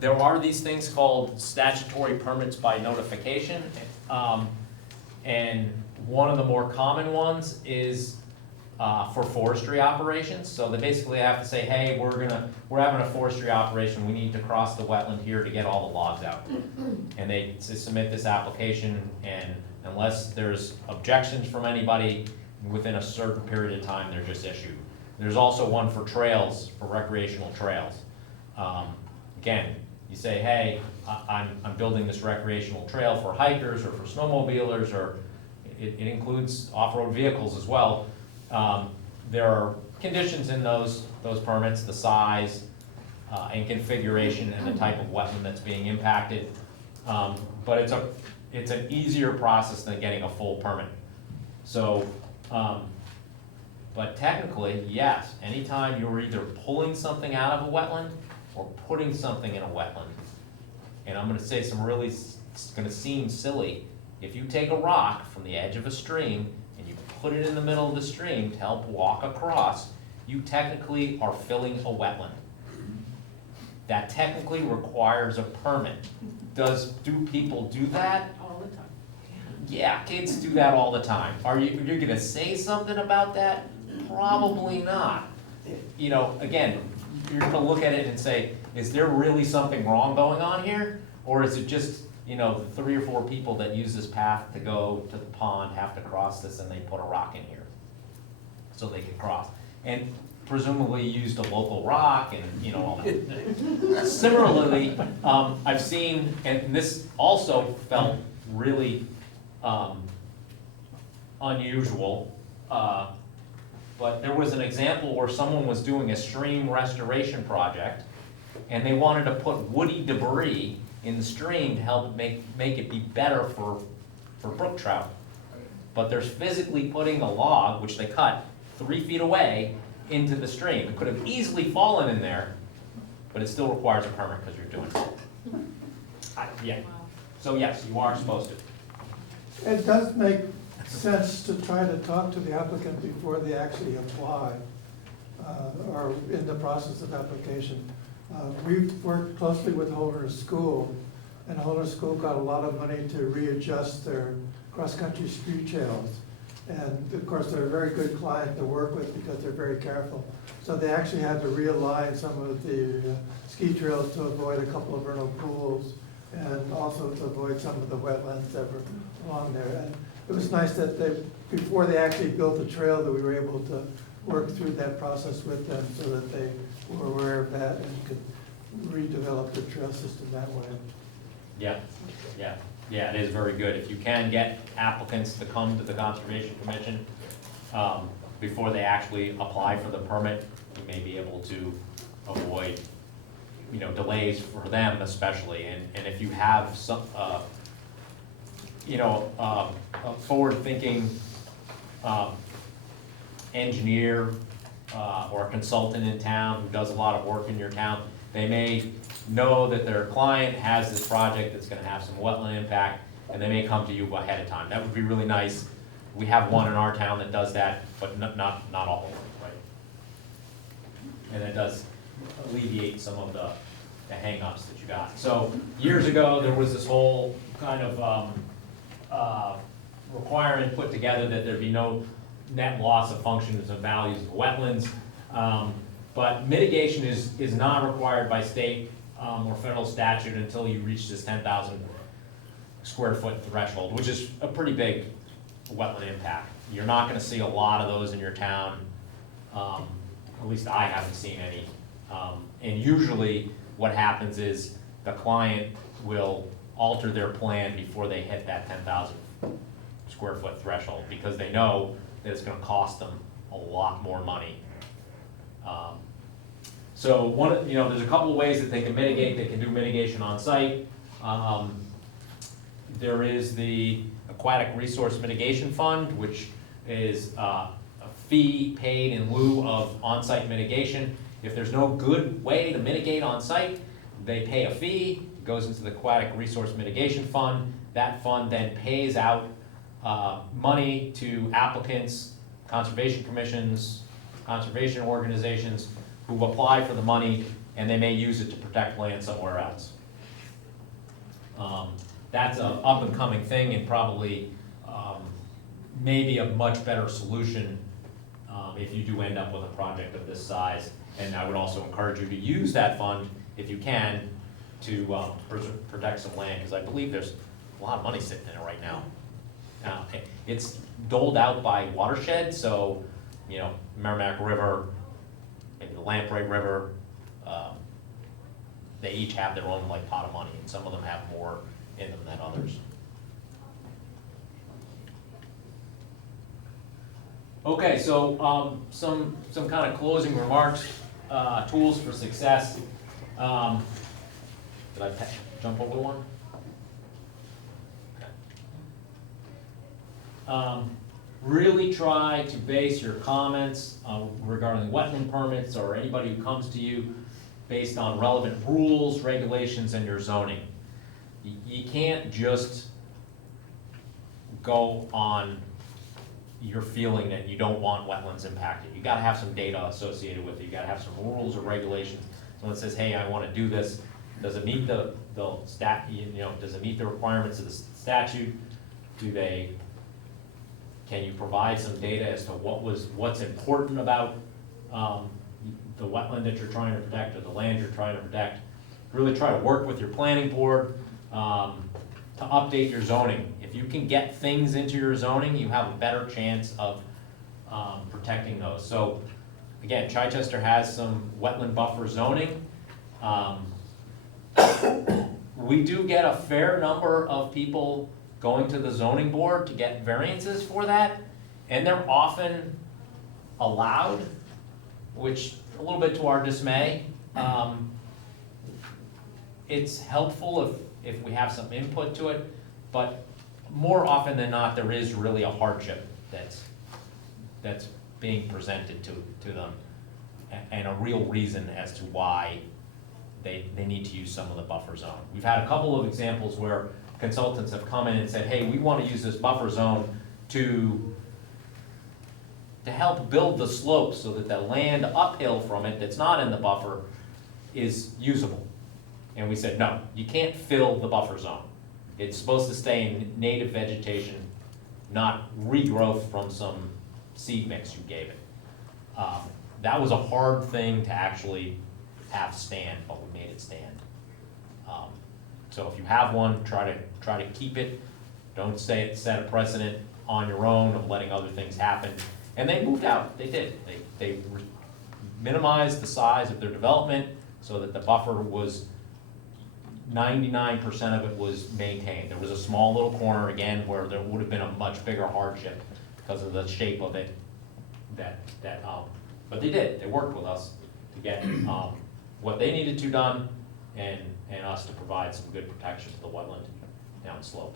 There are these things called statutory permits by notification. And one of the more common ones is for forestry operations. So they basically have to say, hey, we're having a forestry operation, we need to cross the wetland here to get all the logs out. And they submit this application, and unless there's objections from anybody, within a certain period of time, they're just issued. There's also one for trails, for recreational trails. Again, you say, hey, I'm building this recreational trail for hikers or for snowmobilers, or it includes off-road vehicles as well. There are conditions in those permits, the size and configuration and the type of wetland that's being impacted. But it's an easier process than getting a full permit. So, but technically, yes, anytime you're either pulling something out of a wetland or putting something in a wetland, and I'm gonna say some really, it's gonna seem silly, if you take a rock from the edge of a stream and you put it in the middle of the stream to help walk across, you technically are filling a wetland. That technically requires a permit. Do people do that? All the time. Yeah, kids do that all the time. You're gonna say something about that? Probably not. You know, again, you're gonna look at it and say, is there really something wrong going on here? Or is it just, you know, the 3 or 4 people that use this path to go to the pond have to cross this, and they put a rock in here so they can cross? And presumably used a local rock and, you know, all that. Similarly, I've seen, and this also felt really unusual, but there was an example where someone was doing a stream restoration project, and they wanted to put woody debris in the stream to help make it be better for brook trout. But they're physically putting a log, which they cut 3 feet away, into the stream. It could have easily fallen in there, but it still requires a permit because you're doing it. Yeah, so yes, you are supposed to. It does make sense to try to talk to the applicant before they actually apply, or in the process of application. We've worked closely with Holder School, and Holder School got a lot of money to readjust their cross-country ski trails. And of course, they're a very good client to work with because they're very careful. So they actually had to realign some of the ski trails to avoid a couple of vernal pools, and also to avoid some of the wetlands that were along there. And it was nice that before they actually built the trail, that we were able to work through that process with them so that they were aware of that and could redevelop the trail system that way. Yeah, it is very good. If you can get applicants to come to the Conservation Commission before they actually apply for the permit, you may be able to avoid, you know, delays for them especially. And if you have some, a forward-thinking engineer or a consultant in town who does a lot of work in your town, they may know that their client has this project that's gonna have some wetland impact, and they may come to you ahead of time. That would be really nice. We have one in our town that does that, but not all of them, right? And it does alleviate some of the hang-ups that you got. So, years ago, there was this whole kind of requirement put together that there be no net loss of functions and values of wetlands. But mitigation is not required by state or federal statute until you reach this 10,000 square foot threshold, which is a pretty big wetland impact. You're not gonna see a lot of those in your town. At least I haven't seen any. And usually what happens is the client will alter their plan before they hit that 10,000 square foot threshold, because they know that it's gonna cost them a lot more money. So there's a couple of ways that they can mitigate. They can do mitigation on site. There is the Aquatic Resource Mitigation Fund, which is a fee paid in lieu of on-site mitigation. If there's no good way to mitigate on-site, they pay a fee, it goes into the Aquatic Resource Mitigation Fund. That fund then pays out money to applicants, conservation commissions, conservation organizations who apply for the money, and they may use it to protect land somewhere else. That's an up-and-coming thing, and probably maybe a much better solution if you do end up with a project of this size. And I would also encourage you to use that fund, if you can, to protect some land, because I believe there's a lot of money sitting in it right now. It's doled out by watershed, so, Merrimack River, maybe the Lamprey River, they each have their own pot of money, and some of them have more in them than others. Okay, so some kind of closing remarks, tools for success. Did I jump over one? Okay. Really try to base your comments regarding wetland permits or anybody who comes to you based on relevant rules, regulations, and your zoning. You can't just go on your feeling that you don't want wetlands impacted. You gotta have some data associated with it. You gotta have some rules or regulations. Someone says, hey, I wanna do this. Does it meet the does it meet the requirements of the statute? Can you provide some data as to what's important about the wetland that you're trying to protect or the land you're trying to protect? Really try to work with your planning board to update your zoning. If you can get things into your zoning, you have a better chance of protecting those. So again, Chichester has some wetland buffer zoning. We do get a fair number of people going to the zoning board to get variances for that, and they're often allowed, which a little bit to our dismay. It's helpful if we have some input to it, but more often than not, there is really a hardship that's being presented to them, and a real reason as to why they need to use some of the buffer zone. We've had a couple of examples where consultants have come in and said, hey, we want to use this buffer zone to help build the slope so that the land uphill from it that's not in the buffer is usable. And we said, no, you can't fill the buffer zone. It's supposed to stay in native vegetation, not regrowth from some seed mix you gave it. That was a hard thing to actually have stand, but we made it stand. So if you have one, try to keep it. Don't set a precedent on your own of letting other things happen. And they moved out. They did. They minimized the size of their development so that the buffer was 99% of it was maintained. There was a small little corner again where there would have been a much bigger hardship because of the shape of it. But they did. They worked with us to get what they needed to done, and us to provide some good protection to the wetland downslope.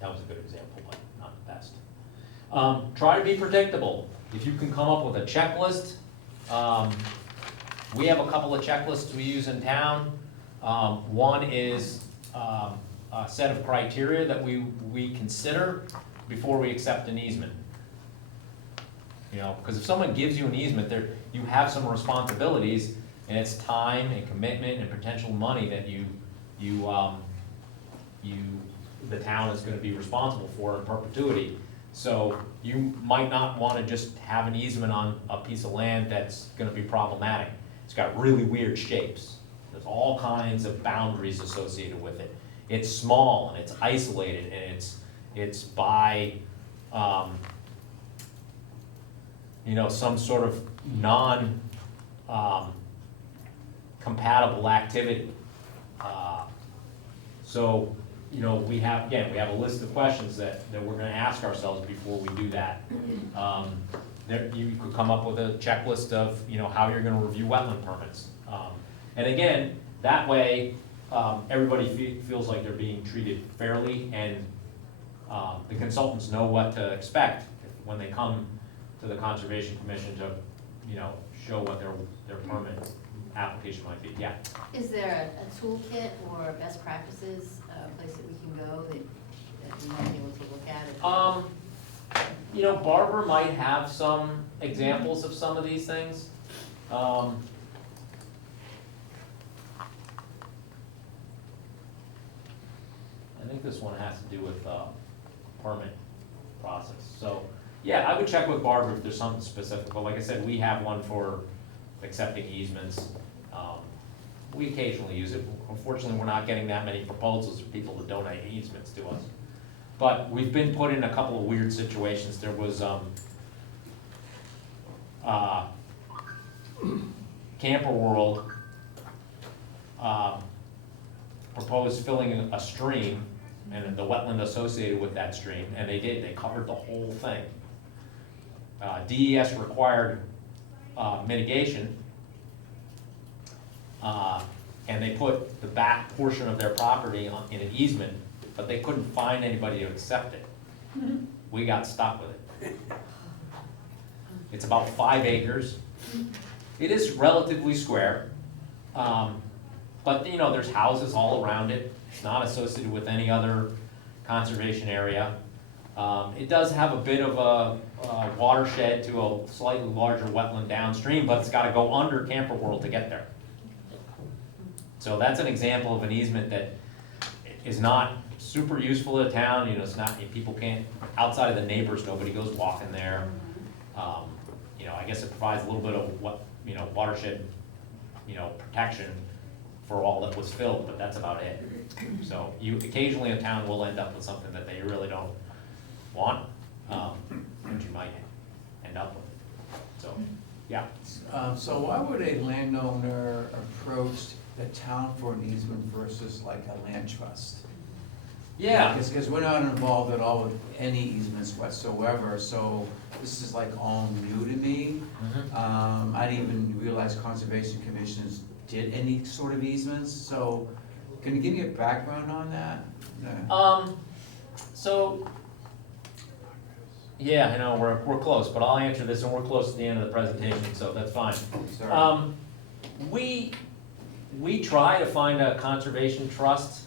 That was a good example, but not the best. Try to be predictable. If you can come up with a checklist, we have a couple of checklists we use in town. One is a set of criteria that we consider before we accept an easement. Because if someone gives you an easement, you have some responsibilities, and it's time and commitment and potential money that the town is going to be responsible for in perpetuity. So you might not want to just have an easement on a piece of land that's going to be problematic. It's got really weird shapes. There's all kinds of boundaries associated with it. It's small and it's isolated, and it's by some sort of compatible activity. So, you know, we have a list of questions that we're gonna ask ourselves before we do that. There, you could come up with a checklist of, you know, how you're gonna review wetland permits. And again, that way, everybody feels like they're being treated fairly, and the consultants know what to expect when they come to the Conservation Commission to, you know, show what their permit application might be. Yeah. Is there a toolkit or best practices, a place that we can go that we might be able to look at? You know, Barbara might have some examples of some of these things. I think this one has to do with permit process. So, yeah, I would check with Barbara if there's something specific, but like I said, we have one for accepting easements. We occasionally use it. Unfortunately, we're not getting that many proposals of people to donate easements to us. But we've been put in a couple of weird situations. There was Camper World proposed filling a stream and the wetland associated with that stream, and they did. They covered the whole thing. DES required mitigation, and they put the back portion of their property in an easement, but they couldn't find anybody to accept it. We got stuck with it. It's about 5 acres. It is relatively square, but you know, there's houses all around it. It's not associated with any other conservation area. It does have a bit of a watershed to a slightly larger wetland downstream, but it's got to go under Camper World to get there. So that's an example of an easement that is not super useful to the town. You know, it's not, people can't, outside of the neighbors, nobody goes walking there. You know, I guess it provides a little bit of watershed, protection for all that was filled, but that's about it. So occasionally a town will end up with something that they really don't want, and you might end up with. So, yeah. So why would a landowner approach the town for an easement versus like a land trust? Yeah. Because we're not involved at all with any easements whatsoever, so this is like all new to me. I didn't even realize conservation commissions did any sort of easements, so can you give me a background on that? So, yeah, I know, we're close, but I'll answer this, and we're close to the end of the presentation, so that's fine. Sorry. We try to find a conservation trust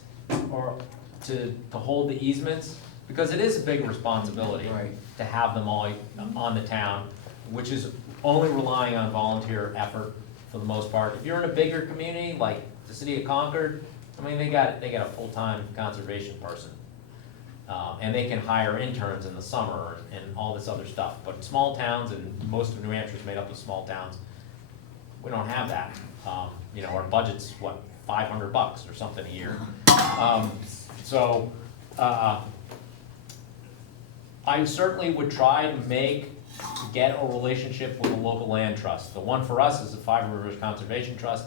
or to hold the easements, because it is a big responsibility Right. to have them all on the town, which is only relying on volunteer effort for the most part. If you're in a bigger community, like the city of Concord, I mean, they got a full-time conservation person. And they can hire interns in the summer and all this other stuff. But small towns, and most of New Hampshire is made up of small towns, we don't have that. Our budget's, what, $500 or something a year. I certainly would try to get a relationship with a local land trust. The one for us is the Five Rivers Conservation Trust.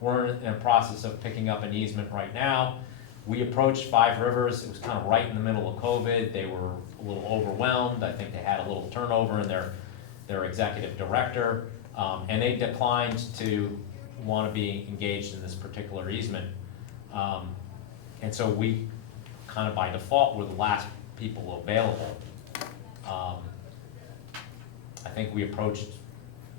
We're in a process of picking up an easement right now. We approached Five Rivers. It was kind of right in the middle of COVID. They were a little overwhelmed. I think they had a little turnover in their executive director, and they declined to want to be engaged in this particular easement. And so we kind of by default were the last people available. I think we approached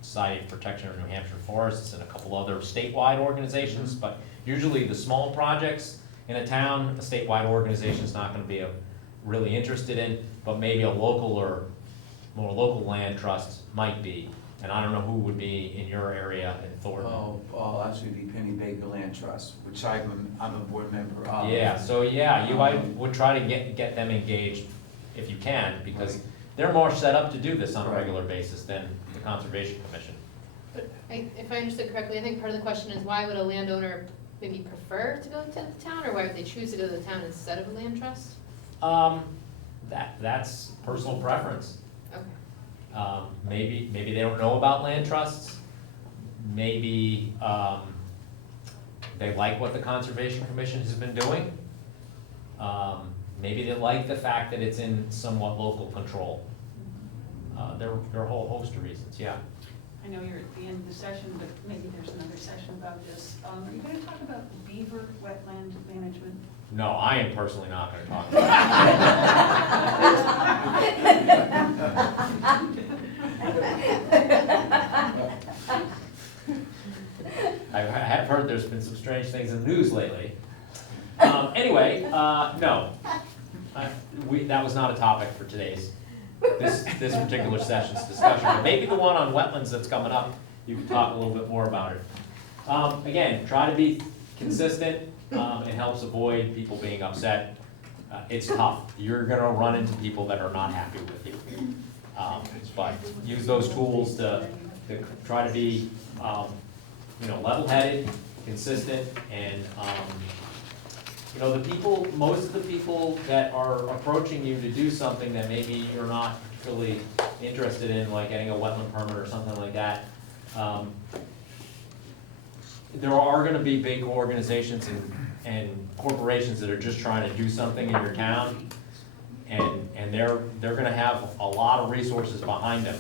Society of Protection of New Hampshire Forests and a couple other statewide organizations, but usually the small projects in a town, a statewide organization is not going to be really interested in, but maybe a local or more local land trust might be. And I don't know who would be in your area in Thornton. I'll actually be Penny Baker Land Trust, which I'm a board member of. Yeah, so yeah, I would try to get them engaged if you can, because they're more set up to do this on a regular basis than the Conservation Commission. But if I understood correctly, I think part of the question is why would a landowner maybe prefer to go to the town, or why would they choose to go to the town instead of a land trust? That's personal preference. Okay. Maybe they don't know about land trusts. Maybe they like what the Conservation Commission has been doing. Maybe they like the fact that it's in somewhat local control. There are a whole host of reasons, yeah. I know you're at the end of the session, but maybe there's another session about this. Are you gonna talk about beaver wetland management? No, I am personally not gonna talk about it. I have heard there's been some strange things in the news lately. Anyway, no. That was not a topic for this particular session's discussion, but maybe the one on wetlands that's coming up, you can talk a little bit more about it. Again, try to be consistent, it helps avoid people being upset. It's tough, you're gonna run into people that are not happy with you. But use those tools to try to be, level-headed, consistent, and, most of the people that are approaching you to do something that maybe you're not really interested in, like getting a wetland permit or something like that, there are gonna be big organizations and corporations that are just trying to do something in your town, and they're gonna have a lot of resources behind them.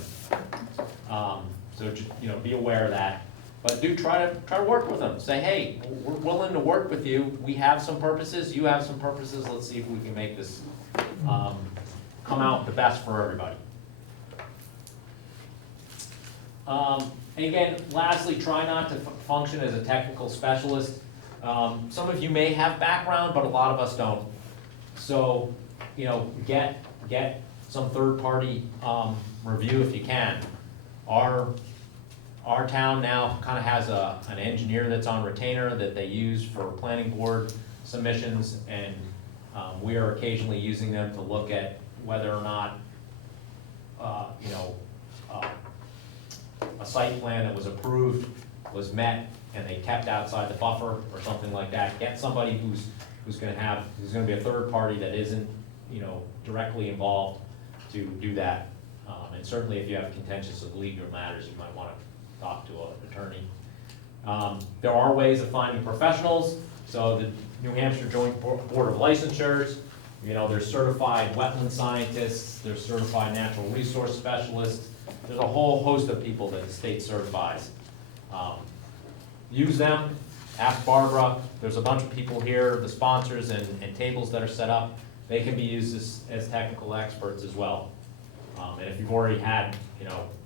So just, be aware of that. But do try to work with them. Say, hey, we're willing to work with you. We have some purposes, you have some purposes. Let's see if we can make this come out the best for everybody. And again, lastly, try not to function as a technical specialist. Some of you may have background, but a lot of us don't. So, get some third-party review if you can. Our town now kind of has an engineer that's on retainer that they use for planning board submissions, and we are occasionally using them to look at whether or not, a site plan that was approved was met and they kept outside the buffer or something like that. Get somebody who's gonna be a third party that isn't, directly involved to do that. And certainly if you have contentious of legal matters, you might want to talk to an attorney. There are ways of finding professionals. So the New Hampshire Joint Board of Licensures, there's certified wetland scientists, there's certified natural resource specialists. There's a whole host of people that the state certifies. Use them, ask Barbara. There's a bunch of people here, the sponsors and tables that are set up. They can be used as technical experts as well. And if you've already had,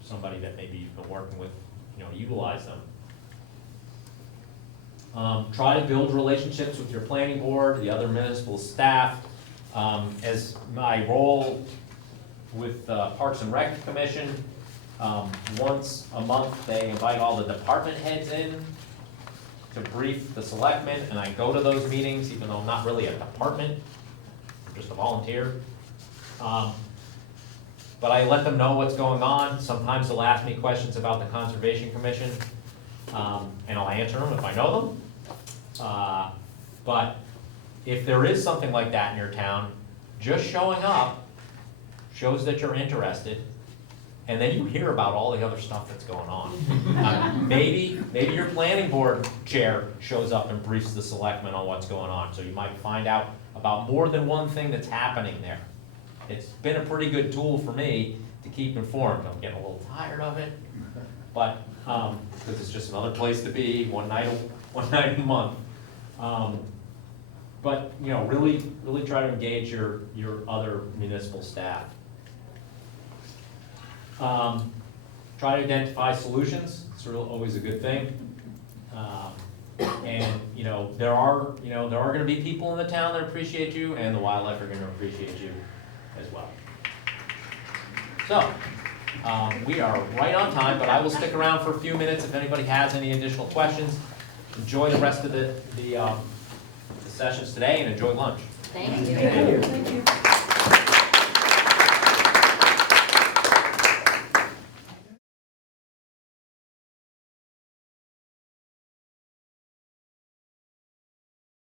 somebody that maybe you've been working with, utilize them. Try to build relationships with your planning board, the other municipal staff. As my role with Parks and Rec Commission, once a month they invite all the department heads in to brief the selectmen, and I go to those meetings even though I'm not really a department, I'm just a volunteer. But I let them know what's going on. Sometimes they'll ask me questions about the Conservation Commission, and I'll answer them if I know them. But if there is something like that in your town, just showing up shows that you're interested, and then you hear about all the other stuff that's going on. Maybe your planning board chair shows up and briefs the selectmen on what's going on, so you might find out about more than one thing that's happening there. It's been a pretty good tool for me to keep informed. I'm getting a little tired of it, but, because it's just another place to be, one night a month. But, really try to engage your other municipal staff. Try to identify solutions. It's always a good thing. And, there are gonna be people in the town that appreciate you, and the wildlife are gonna appreciate you as well. So, we are right on time, but I will stick around for a few minutes if anybody has any additional questions. Enjoy the rest of the sessions today, and enjoy lunch. Thank you. Thank you.